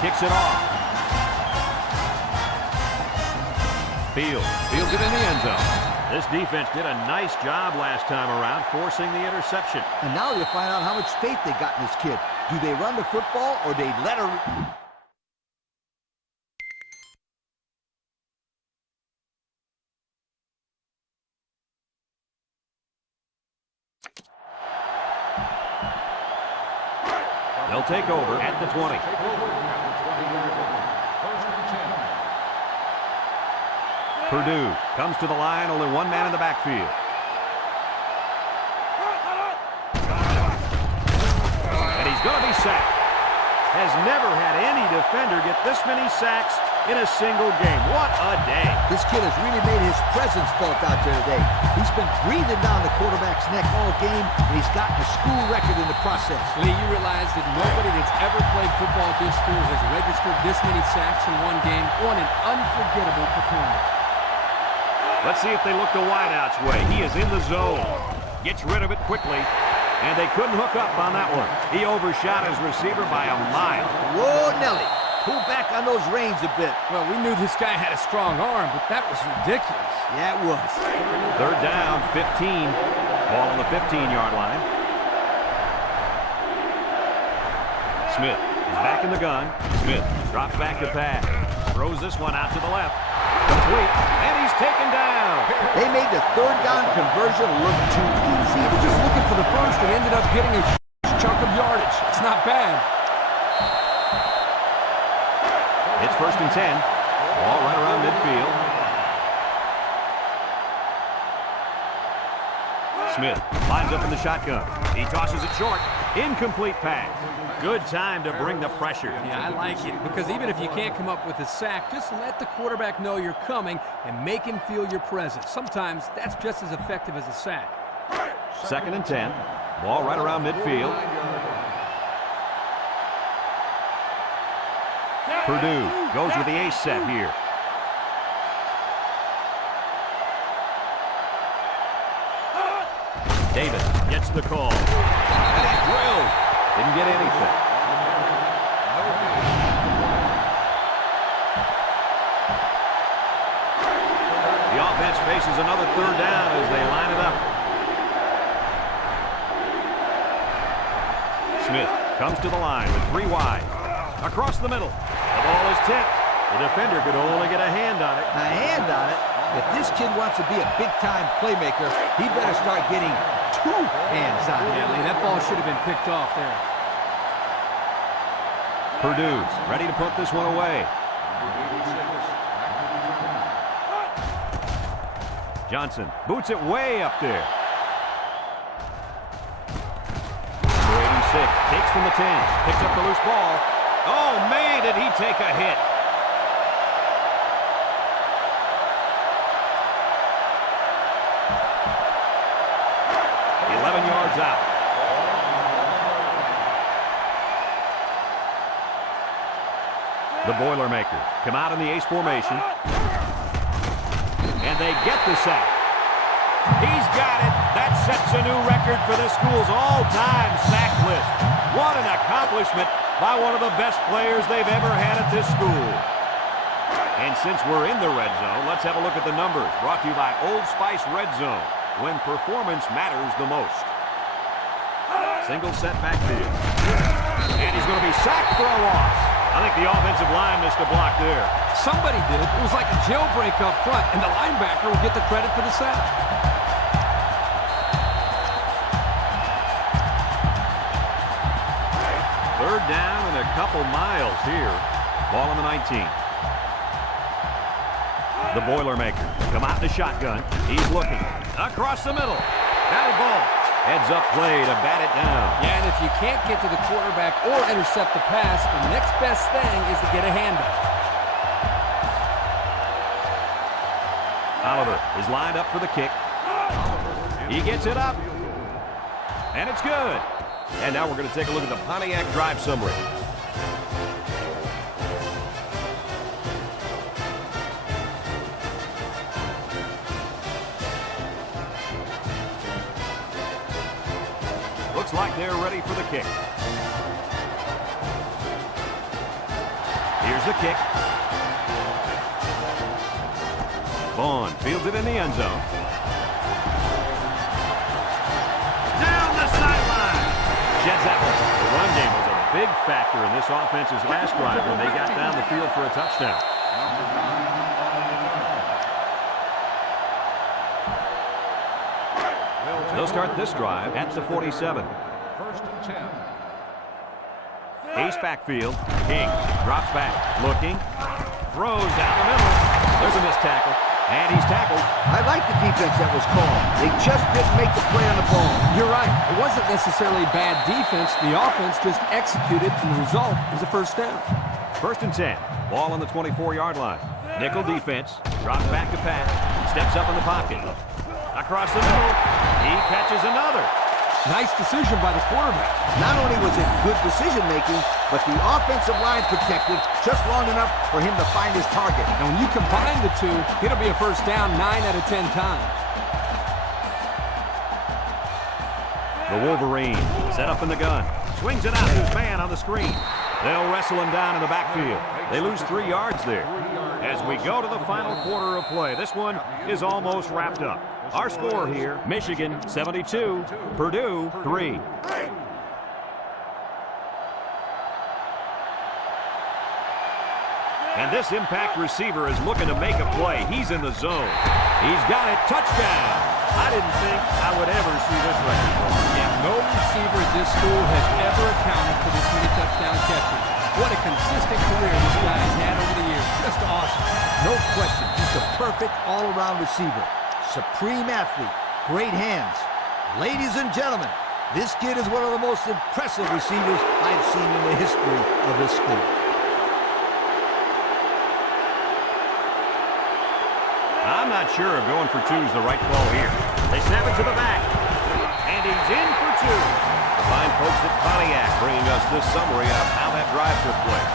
Kicks it off. Fields it in the end zone. This defense did a nice job last time around forcing the interception. And now you find out how much faith they got in this kid. Do they run the football or they let her... They'll take over at the 20. Take over at the 20-yard line. First and 10. Purdue comes to the line, only one man in the backfield. sack. Has never had any defender get this many sacks in a single game. What a day. This kid has really made his presence felt out there today. He's been breathing down the quarterback's neck all game, and he's gotten a school record in the process. Lee, you realize that nobody that's ever played football at this school has registered this many sacks in one game. What an unforgettable performance. Let's see if they look the wideout's way. He is in the zone. Gets rid of it quickly. And they couldn't hook up on that one. He overshot his receiver by a mile. Whoa, Nelly. Pull back on those reins a bit. Well, we knew this guy had a strong arm, but that was ridiculous. Yeah, it was. Third down, 15. Ball on the 15-yard line. Smith is back in the gun. Smith drops back to pass. Throws this one out to the left. Complete, and he's taken down. They made the third down conversion look too easy. He was just looking for the first and ended up getting a chunk of yardage. It's not bad. It's 1st and 10. Ball right around midfield. Smith lines up in the shotgun. He tosses it short. Incomplete pass. Good time to bring the pressure. Yeah, I like it, because even if you can't come up with a sack, just let the quarterback know you're coming and make him feel your presence. Sometimes that's just as effective as a sack. 2nd and 10. Ball right around midfield. Purdue goes with the ace set here. Davis gets the call. And he drilled. Didn't get anything. The offense faces another third down as they line it up. Smith comes to the line with 3 wide. Across the middle. The ball is tipped. The defender could only get a hand on it. A hand on it? If this kid wants to be a big-time playmaker, he better start getting 2 hands on it. Yeah, Lee, that ball should have been picked off there. Purdue's ready to put this one away. Johnson boots it way up there. Number 86 takes from the 10. Picks up the loose ball. Oh, man, did he take a hit. Yards out. The Boilermakers come out in the ace formation. And they get the sack. He's got it. That sets a new record for this school's all-time sack list. What an accomplishment by one of the best players they've ever had at this school. And since we're in the red zone, let's have a look at the numbers. Brought to you by Old Spice Red Zone, when performance matters the most. Single set backfield. And he's going to be sacked for a loss. I think the offensive line missed a block there. Somebody did it. It was like a jailbreak up front, and the linebacker will get the credit for the sack. Third down and a couple miles here. Ball on the 19. The Boilermakers come out in the shotgun. He's looking. Across the middle. Batted ball. Heads up play to bat it down. Yeah, and if you can't get to the quarterback or intercept the pass, the next best thing is to get a handoff. Oliver is lined up for the kick. He gets it up. And it's good. And now we're going to take a look at the Pontiac drive summary. Looks like they're ready for the kick. Here's the kick. Vaughn fields it in the end zone. Down the sideline. Sheds that one. The run game was a big factor in this offense's last drive when they got down the field for a touchdown. They'll start this drive at the 47. 1st and 10. Ace backfield. King drops back. Looking. Throws down the middle. There's a missed tackle. And he's tackled. I like the defense that was called. They just didn't make the play on the ball. You're right. It wasn't necessarily bad defense. The offense just executed, and the result is a first down. 1st and 10. Ball on the 24-yard line. Nickel defense. Drops back to pass. Steps up in the pocket. Across the middle. He catches another. Nice decision by the quarterback. Not only was it good decision-making, but the offensive line protected just long enough for him to find his target. And when you combine the two, it'll be a first down 9 out of 10 times. The Wolverine set up in the gun. Swings it out to his man on the screen. They'll wrestle him down in the backfield. They lose 3 yards there. As we go to the final quarter of play, this one is almost wrapped up. Our score here, Michigan 72, Purdue 3. And this impact receiver is looking to make a play. He's in the zone. He's got it. Touchdown. I didn't think I would ever see this record. Yeah, no receiver at this school has ever accounted for this many touchdown catches. What a consistent career this guy has had over the years. Just awesome. No question, he's a perfect all-around receiver. Supreme athlete, great hands. Ladies and gentlemen, this kid is one of the most impressive receivers I've seen in the history of this school. I'm not sure if going for 2 is the right call here. They snap it to the back. And he's in for 2. The fine folks at Pontiac bringing us this summary of how that drive took place.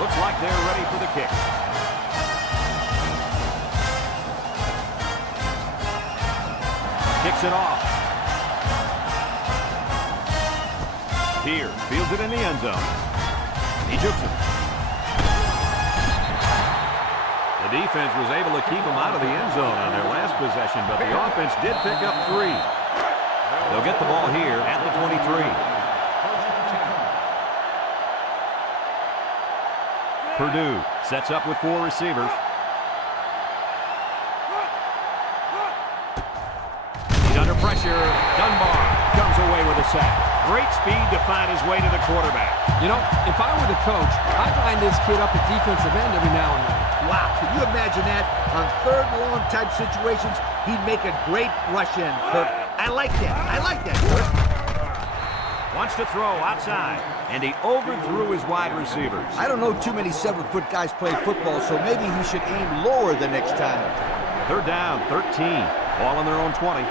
Looks like they're ready for the kick. Kicks it off. Here, fields it in the end zone. Egyptian. The defense was able to keep them out of the end zone on their last possession, but the offense did pick up 3. They'll get the ball here at the 23. Purdue sets up with 4 receivers. He's under pressure. Dunbar comes away with a sack. Great speed to find his way to the quarterback. You know, if I were the coach, I'd line this kid up at defensive end every now and then. Wow, can you imagine that? On 3rd and long type situations, he'd make a great rush in. Kurt, I like that. I like that, Kurt. Wants to throw outside, and he overthrew his wide receivers. I don't know too many 7-foot guys play football, so maybe he should aim lower the next time. 3rd down, 13. Ball on their own 20.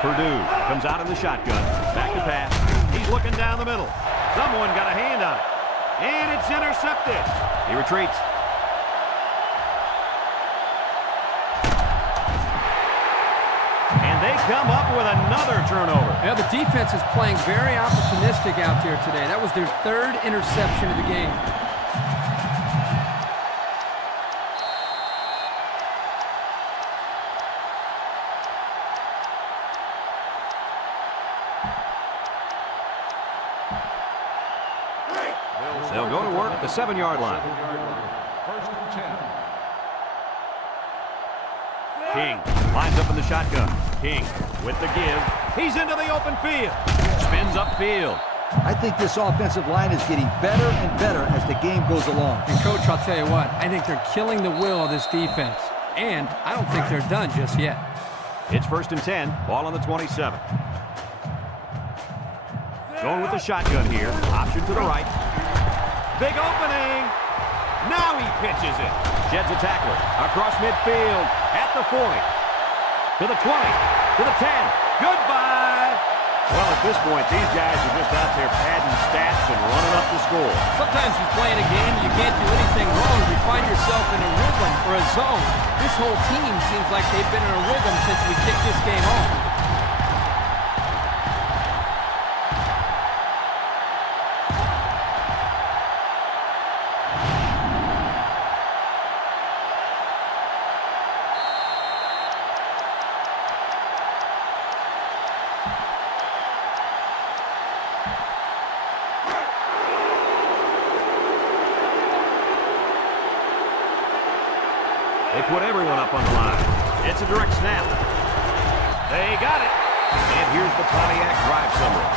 Purdue comes out in the shotgun. Back to pass. He's looking down the middle. Someone got a hand on it. And it's intercepted. He retreats. And they come up with another turnover. Yeah, the defense is playing very opportunistic out there today. That was their 3rd interception of the game. They'll go to work at the 7-yard line. 1st and 10. King lines up in the shotgun. King with the give. He's into the open field. Spins upfield. I think this offensive line is getting better and better as the game goes along. And, Coach, I'll tell you what, I think they're killing the will of this defense. And I don't think they're done just yet. It's 1st and 10. Ball on the 27. Going with the shotgun here. Option to the right. Big opening. Now he pitches it. Sheds a tackler. Across midfield. At the 40. To the 20. To the 10. Goodbye. Well, at this point, these guys are just out there padding stats and running up the score. Sometimes you play in a game, you can't do anything wrong. You find yourself in a rhythm or a zone. This whole team seems like they've been in a rhythm since we kicked this game off. They put everyone up on the line. It's a direct snap. They got it. And here's the Pontiac drive summary.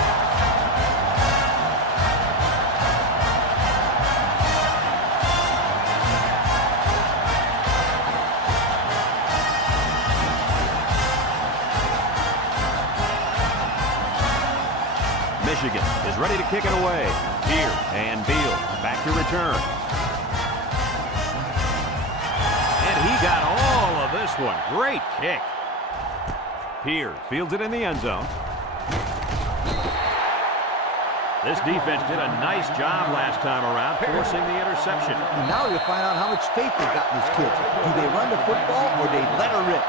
ready to kick it away. Here, and Beal back to return. And he got all of this one. Great kick. Pierce fields it in the end zone. This defense did a nice job last time around, forcing the interception. And now you'll find out how much faith they've got in this kid. Do they run the football or they let her rip?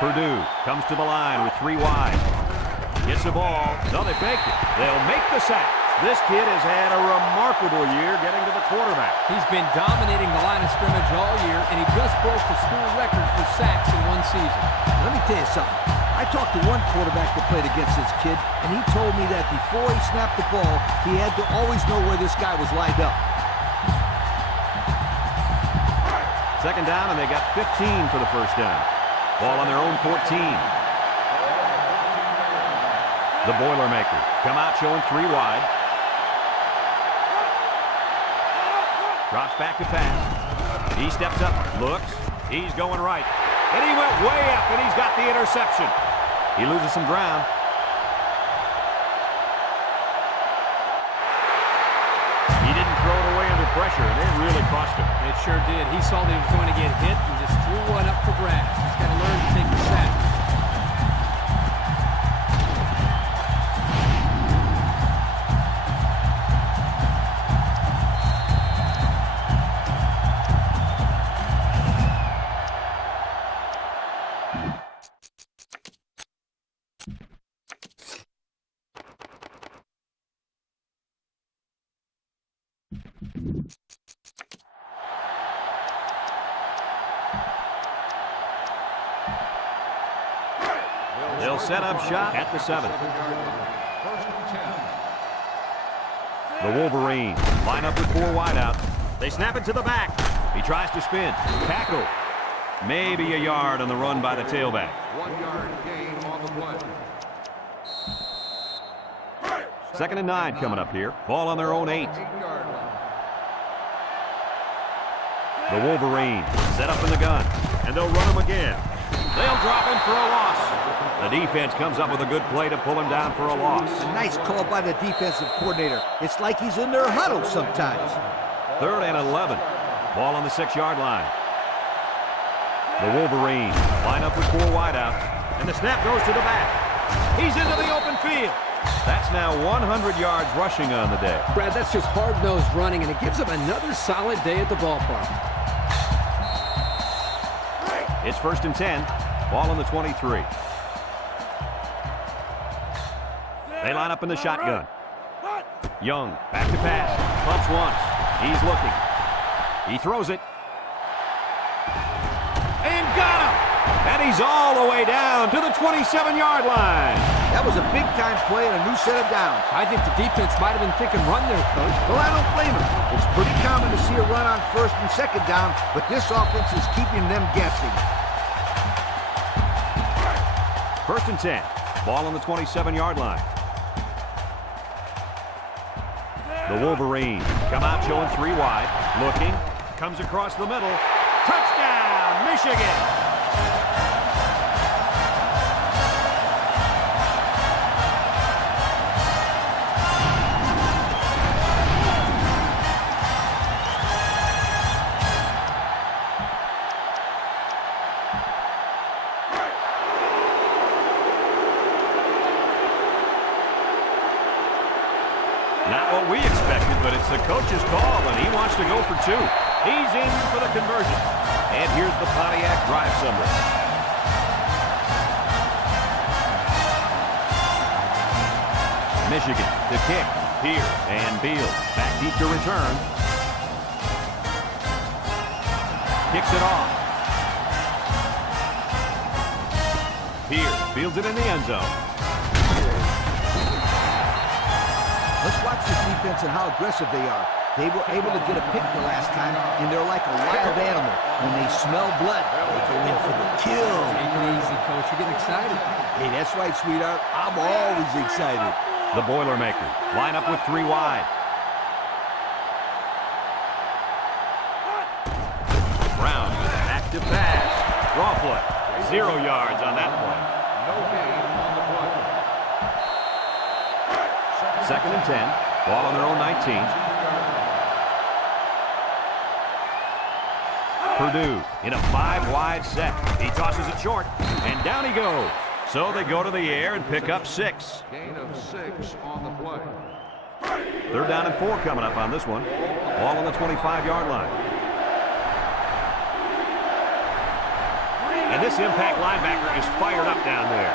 Purdue comes to the line with 3 wide. Gets the ball. No, they faked it. They'll make the sack. This kid has had a remarkable year getting to the quarterback. He's been dominating the line of scrimmage all year, and he just broke the school record for sacks in one season. Let me tell you something. I talked to one quarterback that played against this kid, and he told me that before he snapped the ball, he had to always know where this guy was lined up. Second down, and they got 15 for the first down. Ball on their own 14. The Boilermakers come out showing 3 wide. Drops back to pass. He steps up, looks. He's going right. And he went way up, and he's got the interception. He loses some ground. He didn't throw it away under pressure, and it really cost him. It sure did. He saw that he was going to get hit and just threw one up for grabs. He's got to learn to take the sack. They'll set up shop at the 7. The Wolverines line up with 4 wide out. They snap it to the back. He tries to spin. Tackle. Maybe a yard on the run by the tailback. 1 yard gain on the play. 2nd and 9 coming up here. Ball on their own 8. 8-yard line. The Wolverines set up in the gun, and they'll run him again. They'll drop him for a loss. The defense comes up with a good play to pull him down for a loss. Nice call by the defensive coordinator. It's like he's in their huddle sometimes. 3rd and 11. Ball on the 6-yard line. The Wolverines line up with 4 wide out, and the snap goes to the back. He's into the open field. That's now 100 yards rushing on the day. Brad, that's just hard-nosed running, and it gives them another solid day at the ballpark. It's 1st and 10. Ball on the 23. They line up in the shotgun. Young, back to pass. Pumps once. He's looking. He throws it. And got him! And he's all the way down to the 27-yard line. That was a big-time play and a new set of downs. I think the defense might have been thinking run there, Coach. Well, I don't blame him. It's pretty common to see a run on 1st and 2nd down, but this offense is keeping them guessing. 1st and 10. Ball on the 27-yard line. The Wolverines come out showing 3 wide. Looking. Comes across the middle. Touchdown, Michigan! Not what we expected, but it's the coach's call, and he wants to go for 2. He's in for the conversion. And here's the Pontiac drive summary. Michigan to kick. Here, and Beal back deep to return. Kicks it off. Here, fields it in the end zone. Let's watch this defense and how aggressive they are. They were able to get a pick the last time, and they're like a wild animal. When they smell blood, they go in for the kill. Take it easy, Coach. You're getting excited. Hey, that's right, sweetheart. I'm always excited. The Boilermakers line up with 3 wide. Brown back to pass. Draw play. 0 yards on that play. No gain on the play. 2nd and 10. Ball on their own 19. Purdue in a 5-wide set. He tosses it short, and down he goes. So they go to the air and pick up 6. Gain of 6 on the play. 3rd down and 4 coming up on this one. Ball on the 25-yard line. And this impact linebacker is fired up down there.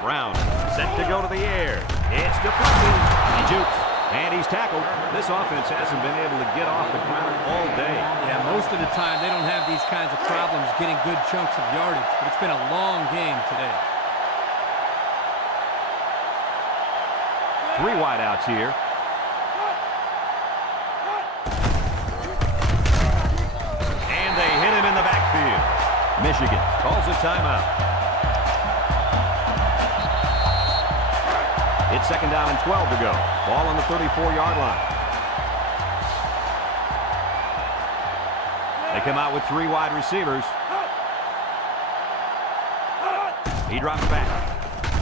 Brown set to go to the air. It's deflected. He jukes. And he's tackled. This offense hasn't been able to get off the ground all day. Yeah, most of the time they don't have these kinds of problems getting good chunks of yardage, but it's been a long game today. 3 wideouts here. And they hit him in the backfield. Michigan calls a timeout. It's 2nd down and 12 to go. Ball on the 34-yard line. They come out with 3 wide receivers. He drops back.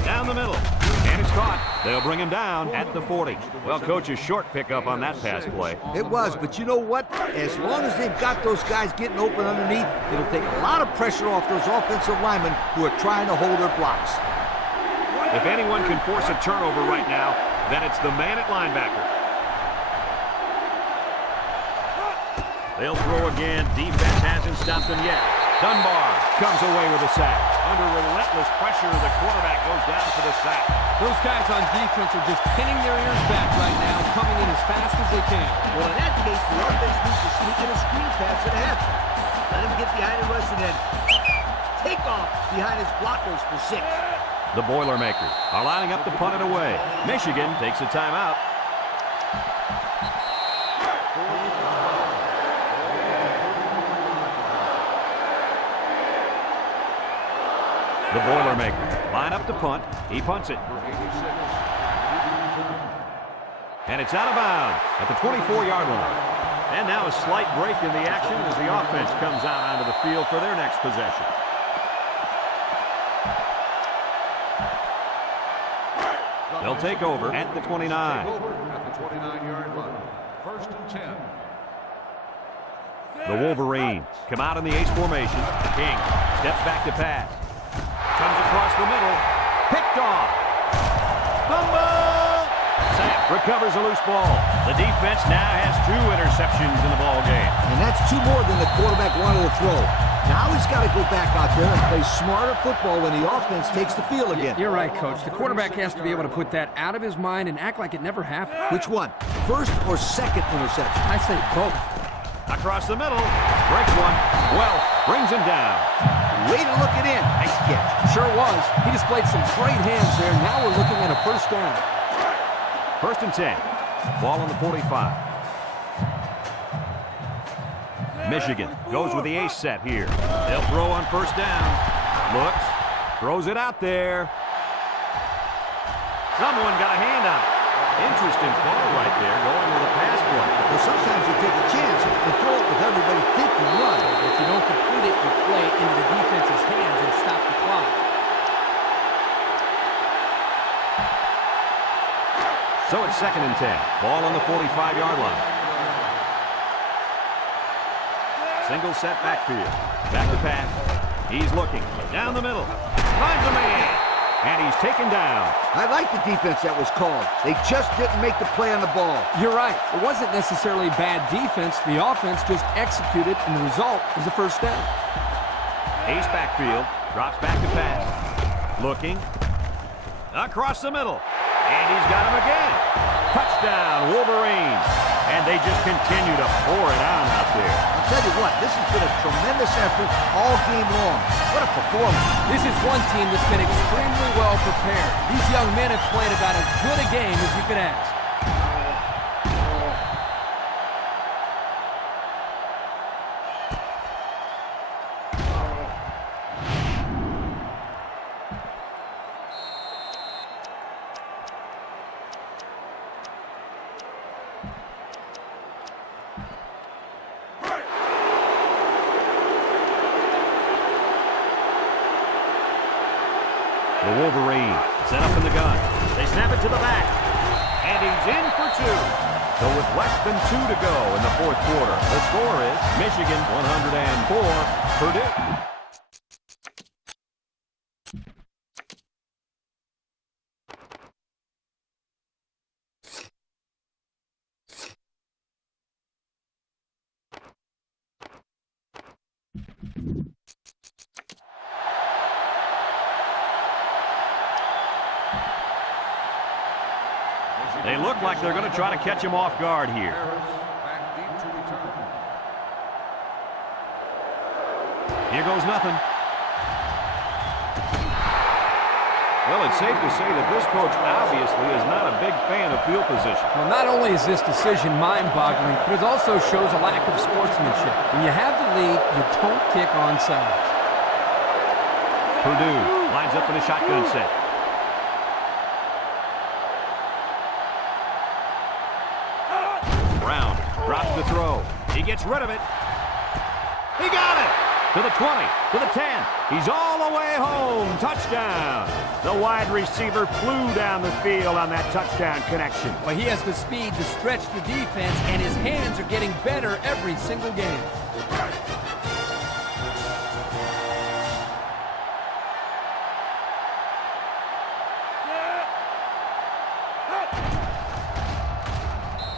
Down the middle. And it's caught. They'll bring him down at the 40. Well, Coach, a short pickup on that pass play. It was, but you know what? As long as they've got those guys getting open underneath, it'll take a lot of pressure off those offensive linemen who are trying to hold their blocks. If anyone can force a turnover right now, then it's the man at linebacker. They'll throw again. Defense hasn't stopped them yet. Dunbar comes away with a sack. Under relentless pressure, the quarterback goes down for the sack. Those guys on defense are just pinning their ears back right now, coming in as fast as they can. Well, in that case, the offense needs to sneak in a screen pass at half. Let him get behind the rush and then take off behind his blockers for 6. The Boilermakers are lining up to punt it away. Michigan takes a timeout. The Boilermakers line up to punt. He punts it. And it's out of bounds at the 24-yard line. And now a slight break in the action as the offense comes out onto the field for their next possession. They'll take over at the 29. At the 29-yard line. 1st and 10. The Wolverines come out in the ace formation. King steps back to pass. Comes across the middle. Picked off. Fumble! Sack recovers a loose ball. The defense now has 2 interceptions in the ball game. And that's 2 more than the quarterback wanted to throw. Now he's got to go back out there and play smarter football when the offense takes the field again. You're right, Coach. The quarterback has to be able to put that out of his mind and act like it never happened. Which one? 1st or 2nd interception? I say both. Across the middle. Breaks one. Well, brings him down. Way to look it in. Nice catch. Sure was. He displayed some great hands there. Now we're looking at a 1st down. 1st and 10. Ball on the 45. Michigan goes with the ace set here. They'll throw on 1st down. Looks. Throws it out there. Someone got a hand on it. Interesting call right there, going with a pass play. Well, sometimes you take a chance and throw it with everybody thinking run. If you don't complete it, you play into the defense's hands and stop the clock. So it's 2nd and 10. Ball on the 45-yard line. Single set backfield. Back to pass. He's looking. Down the middle. Finds a man. And he's taken down. I like the defense that was called. They just didn't make the play on the ball. You're right. It wasn't necessarily bad defense. The offense just executed, and the result was a 1st down. Ace backfield. Drops back to pass. Looking. Across the middle. And he's got him again. Touchdown, Wolverines. And they just continue to pour it on out there. I'll tell you what, this has been a tremendous effort all game long. What a performance. This is one team that's been extremely well prepared. These young men have played about as good a game as you could ask. The Wolverine set up in the gun. They snap it to the back. And he's in for 2. So with less than 2 to go in the fourth quarter, the score is Michigan 104, Purdue. They look like they're going to try to catch him off guard here. Here goes nothing. Well, it's safe to say that this coach obviously is not a big fan of field position. Well, not only is this decision mind-boggling, but it also shows a lack of sportsmanship. When you have the lead, you don't kick onside. Purdue lines up in a shotgun set. Brown drops the throw. He gets rid of it. He got it! To the 20, to the 10. He's all the way home. Touchdown. The wide receiver flew down the field on that touchdown connection. Well, he has the speed to stretch the defense, and his hands are getting better every single game.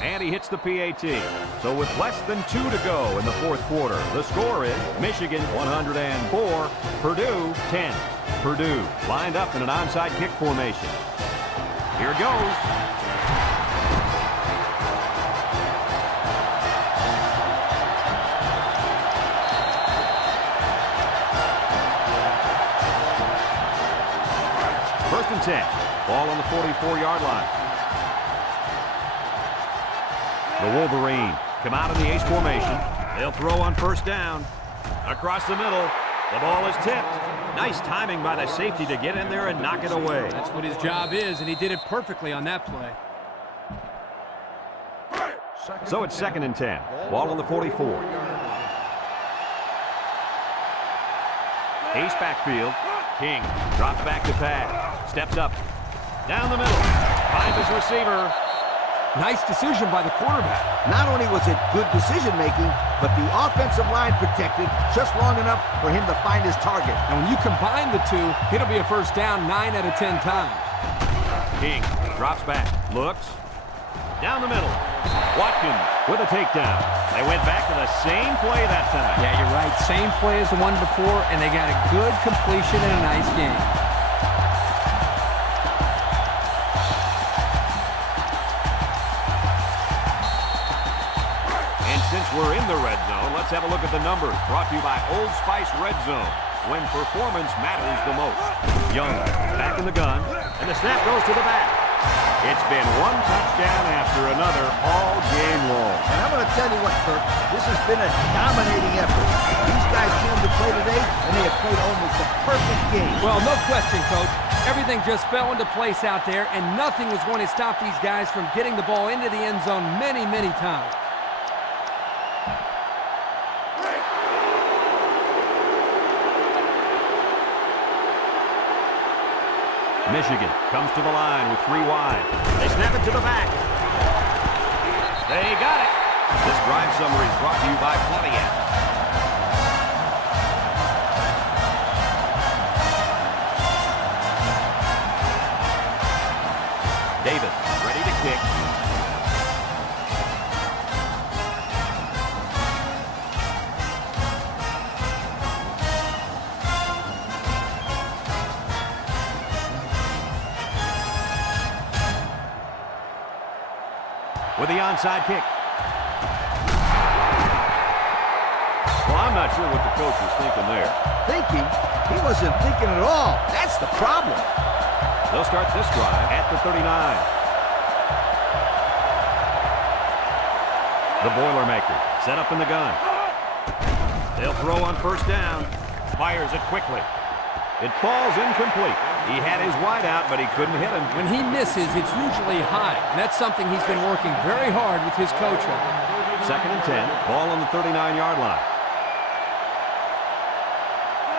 And he hits the PAT. So with less than 2 to go in the fourth quarter, the score is Michigan 104, Purdue 10. Purdue lined up in an onside kick formation. Here goes. First and 10. Ball on the 44-yard line. The Wolverine come out in the ace formation. They'll throw on first down. Across the middle. The ball is tipped. Nice timing by the safety to get in there and knock it away. That's what his job is, and he did it perfectly on that play. So it's second and 10. Ball on the 44. Ace backfield. King drops back to pass. Steps up. Down the middle. Finds his receiver. Nice decision by the quarterback. Not only was it good decision-making, but the offensive line protected just long enough for him to find his target. And when you combine the two, it'll be a first down 9 out of 10 times. King drops back. Looks. Down the middle. Watkins with a takedown. They went back to the same play that time. Yeah, you're right. Same play as the one before, and they got a good completion and a nice game. Since we're in the red zone, let's have a look at the numbers. Brought to you by Old Spice Red Zone, when performance matters the most. Young back in the gun, and the snap goes to the back. It's been one touchdown after another all game long. And I'm going to tell you what, Kirk, this has been a dominating effort. These guys came to play today, and they have played almost a perfect game. Well, no question, Coach. Everything just fell into place out there, and nothing was going to stop these guys from getting the ball into the end zone many, many times. Michigan comes to the line with 3 wide. They snap it to the back. They got it. This drive summary is brought to you by Pontiac. Davis ready to kick. With the onside kick. Well, I'm not sure what the coach was thinking there. Thinking? He wasn't thinking at all. That's the problem. They'll start this drive at the 39. The Boilermaker set up in the gun. They'll throw on first down. Fires it quickly. It falls incomplete. He had his wide out, but he couldn't hit him. When he misses, it's usually high. And that's something he's been working very hard with his coach on. Second and 10. Ball on the 39-yard line.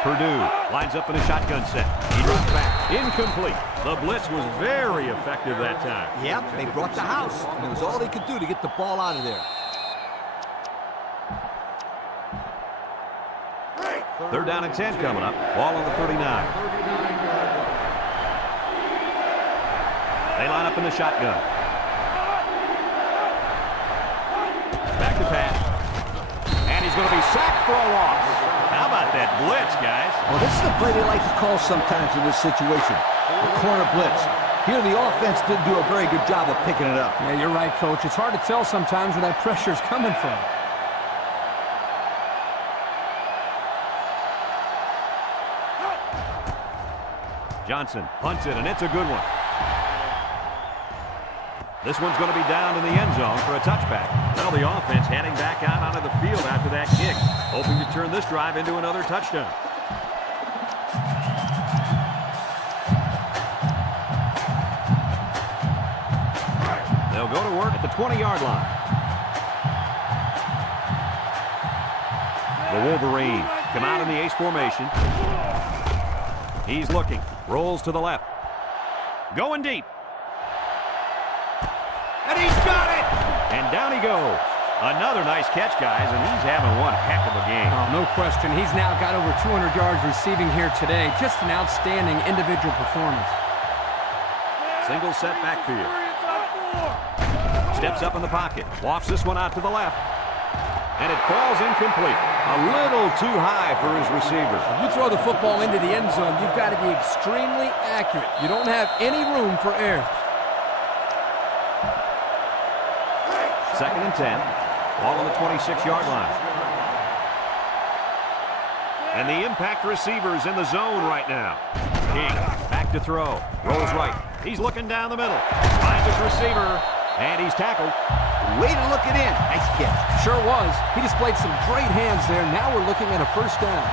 Purdue lines up in a shotgun set. He drops back. Incomplete. The blitz was very effective that time. Yep, they brought the house, and it was all they could do to get the ball out of there. Third down and 10 coming up. Ball on the 39. They line up in the shotgun. Back to pass. And he's going to be sacked for a loss. How about that blitz, guys? Well, this is the play they like to call sometimes in this situation. The corner blitz. Here, the offense didn't do a very good job of picking it up. Yeah, you're right, Coach. It's hard to tell sometimes where that pressure's coming from. Johnson punts it, and it's a good one. This one's going to be down in the end zone for a touchback. Well, the offense heading back out onto the field after that kick, hoping to turn this drive into another touchdown. They'll go to work at the 20-yard line. The Wolverines come out in the ace formation. He's looking. Rolls to the left. Going deep. And he's got it! And down he goes. Another nice catch, guys, and he's having one heck of a game. Oh, no question. He's now got over 200 yards receiving here today. Just an outstanding individual performance. Single set backfield. Steps up in the pocket. Wafts this one out to the left. And it falls incomplete. A little too high for his receiver. If you throw the football into the end zone, you've got to be extremely accurate. You don't have any room for error. Second and 10. Ball on the 26-yard line. And the impact receiver's in the zone right now. King back to throw. Rolls right. He's looking down the middle. Finds his receiver. And he's tackled. Way to look it in. Nice catch. Sure was. He displayed some great hands there. Now we're looking at a first down.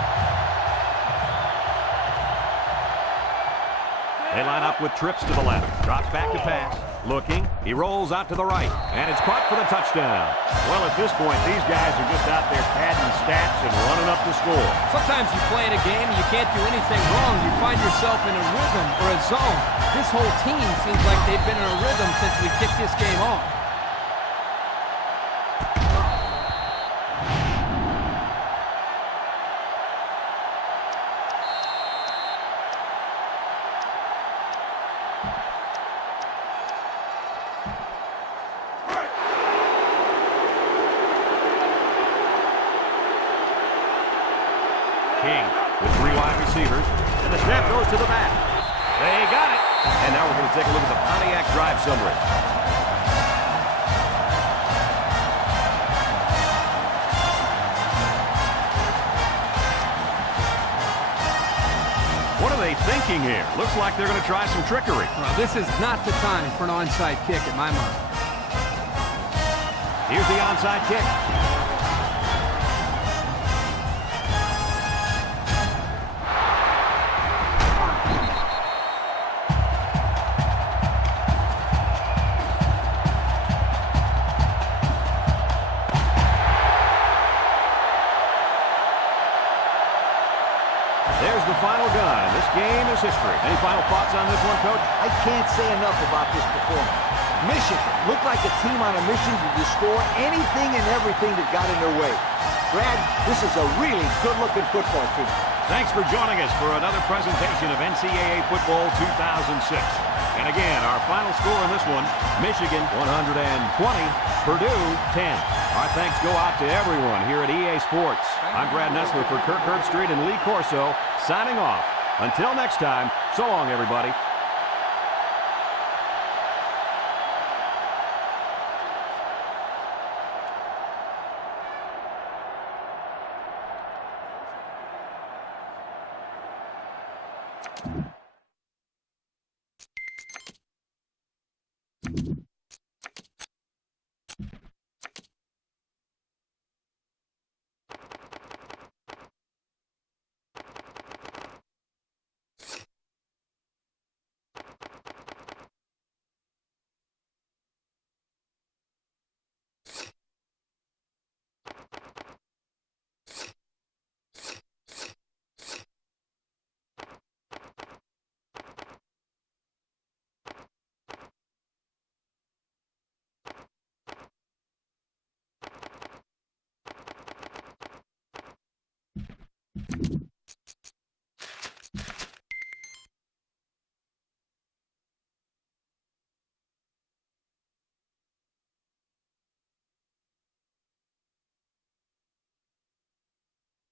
They line up with trips to the left. Drops back to pass. Looking. He rolls out to the right. And it's caught for the touchdown. Well, at this point, these guys are just out there padding stats and running up the score. Sometimes you play in a game and you can't do anything wrong. You find yourself in a rhythm or a zone. This whole team seems like they've been in a rhythm since we kicked this game off. King with three wide receivers. And the snap goes to the back. They got it. And now we're going to take a look at the Pontiac drive summary. What are they thinking here? Looks like they're going to try some trickery. Well, this is not the time for an onside kick in my mind. Here's the onside kick. There's the final gun. This game is history. Any final thoughts on this one, Coach? I can't say enough about this performance. Michigan looked like a team on a mission to destroy anything and everything that got in their way. Brad, this is a really good-looking football team. Thanks for joining us for another presentation of NCAA Football 2006. And again, our final score in this one, Michigan 120, Purdue 10. Our thanks go out to everyone here at EA Sports. I'm Brad Nessler for Kirk Herbstreit and Lee Corso, signing off. Until next time, so long, everybody.